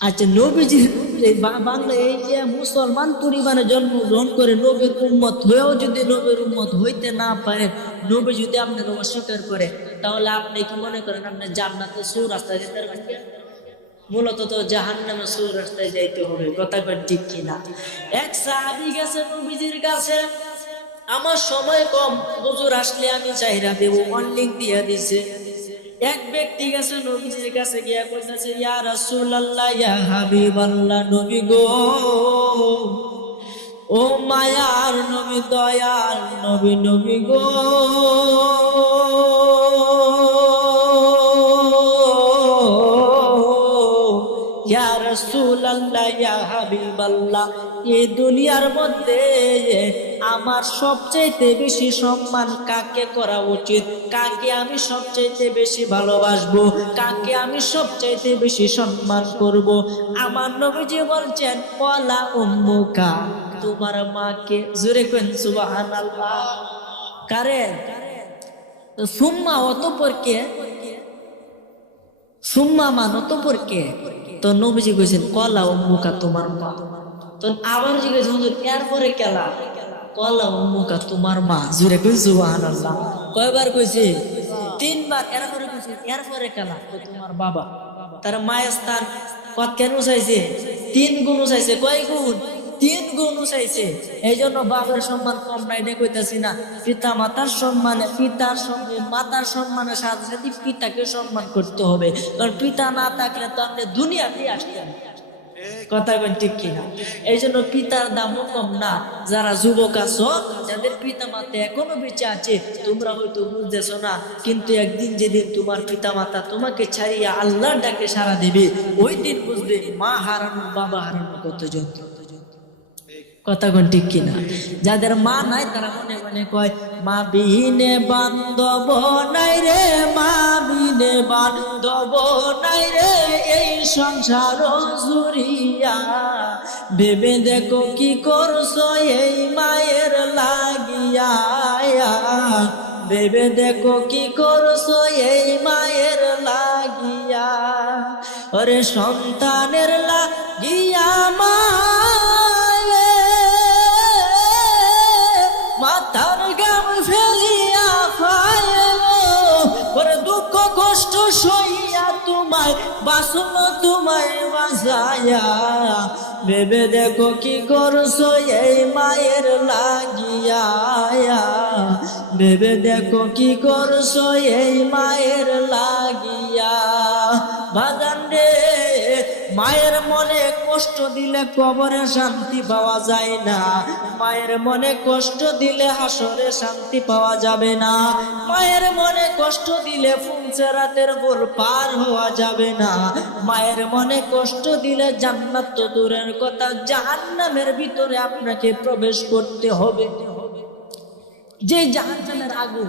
আচ্ছা, নবীজির এই বাংলা এই যে মুসলমান পরিবারে জন্মগ্রহণ করে নবীর উম্মত হয়েও যদি নবীর উম্মত হইতে না পারেন, নবী যদি আপনার অস্বীকার করে, তাহলে আপনি কি মনে করেন আপনি জান্নাতে সূর রাস্তায় যেতে পারবেন? মূলত তো জাহান্নামে সূর রাস্তায় যাইতে হবে। কথা কন ঠিক কিনা? এক সাহাবী গেছে নবীজির কাছে, আমার সময় কম, হুজুর আসলে আমি চাইরা দেব, অনলিক দিয়া দিছে। এক ব্যক্তি গেছে নবীজির কাছে গিয়া কইতাছে, ইয়া রাসূলুল্লাহ, ইয়া হাবিবাল্লাহ, নবী গো, ও মায়ার নবী, দয়ার নবী, নবী গো, ইয়া রাসূলুল্লাহ, ইয়া হাবিবাল্লাহ, এই দুনিয়ার মধ্যে আমার সবচাইতে বেশি সম্মান কাকে করা উচিত, কাকে আমি সবচাইতে বেশি ভালোবাসবো, কাকে আমি সবচাইতে বেশি সম্মান করব? আমার নবীজি বলছেন, ওয়ালা উম্মুকা, তোমার মাকে। জোরে করেন সুবহানাল্লাহ। কারে? সুম্মা, অতঃপর কে? সুম্মা মান, অতঃপর কে? তো নবীজি কইছেন, কলা উম্মুকা, তোমার মা। তো আবার জিজ্ঞেস, হুজুর এরপরে কেলা? কলা উম্মুকা, তোমার মা। জোরে কই সুবহানাল্লাহ। কয়বার কইছে? তিনবার। এরপরে কইছে, এরপরে কেলা? তো তোমার বাবা। তার মায়ের স্থান কত কেন চাইছে? 3 গুণ চাইছে। কয় গুণ? 3 গুণ চাইছে। এই জন্য বাবার সম্মান কম নাই, এটা কইতাছি না। পিতা মাতার সম্মানে, পিতার সঙ্গে মাতার সম্মানের সাথে সাথে পিতাকে সম্মান করতে হবে। কারণ পিতা না থাকলে তো আপনি দুনিয়াতেই আসতেন। কথা বলেন ঠিক কিনা? এই জন্য পিতার দামও কম না। যারা যুবক আছো, যাদের পিতা মাতা এখনো বেঁচে আছে, তোমরা হয়তো বুঝতেছো না, কিন্তু একদিন যেদিন তোমার পিতা মাতা তোমাকে ছাড়িয়ে আল্লাহর ডাকে সাড়া দেবে, ওই দিন বুঝবে মা হারানো, বাবা হারানো কত যন্ত্রণা। কথা কোন ঠিক কিনা? যাদের মা নাই তারা মনে মনে কয়, মা বিনে বান্ধব নাই রে, মা বিনে বান্ধব নাই রে, এই সংসার জুড়িয়া। ভেবে দেখো কি করছো এই মায়ের লাগিয়া, ভেবে দেখো কি করছো এই মায়ের লাগিয়া। ওরে সন্তানের লাগিয়া মা মাথার গাম ফেলিয়া ফাইলো, ওরে দুঃখ কষ্ট সইয়া তোমায় বাসলো, তোমায় বাঁচায়া। ভেবে দেখো কি করছো এই মায়ের লাগিয়া, ভেবে দেখো কি করছো এই মায়ের লাগিয়া। বাজান রে, মায়ের মনে কষ্ট দিলে কবরে শান্তি পাওয়া যায় না, মায়ের মনে কষ্ট দিলে হাসরে শান্তি পাওয়া যাবে না, মায়ের মনে কষ্ট দিলে ফুলসেরাতের বোর পার হওয়া যাবে না, মায়ের মনে কষ্ট দিলে জান্নাত তো দূরের কথা, জাহান্নামের ভিতরে আপনাকে প্রবেশ করতে হবে। যে জাহান্নামের আগুন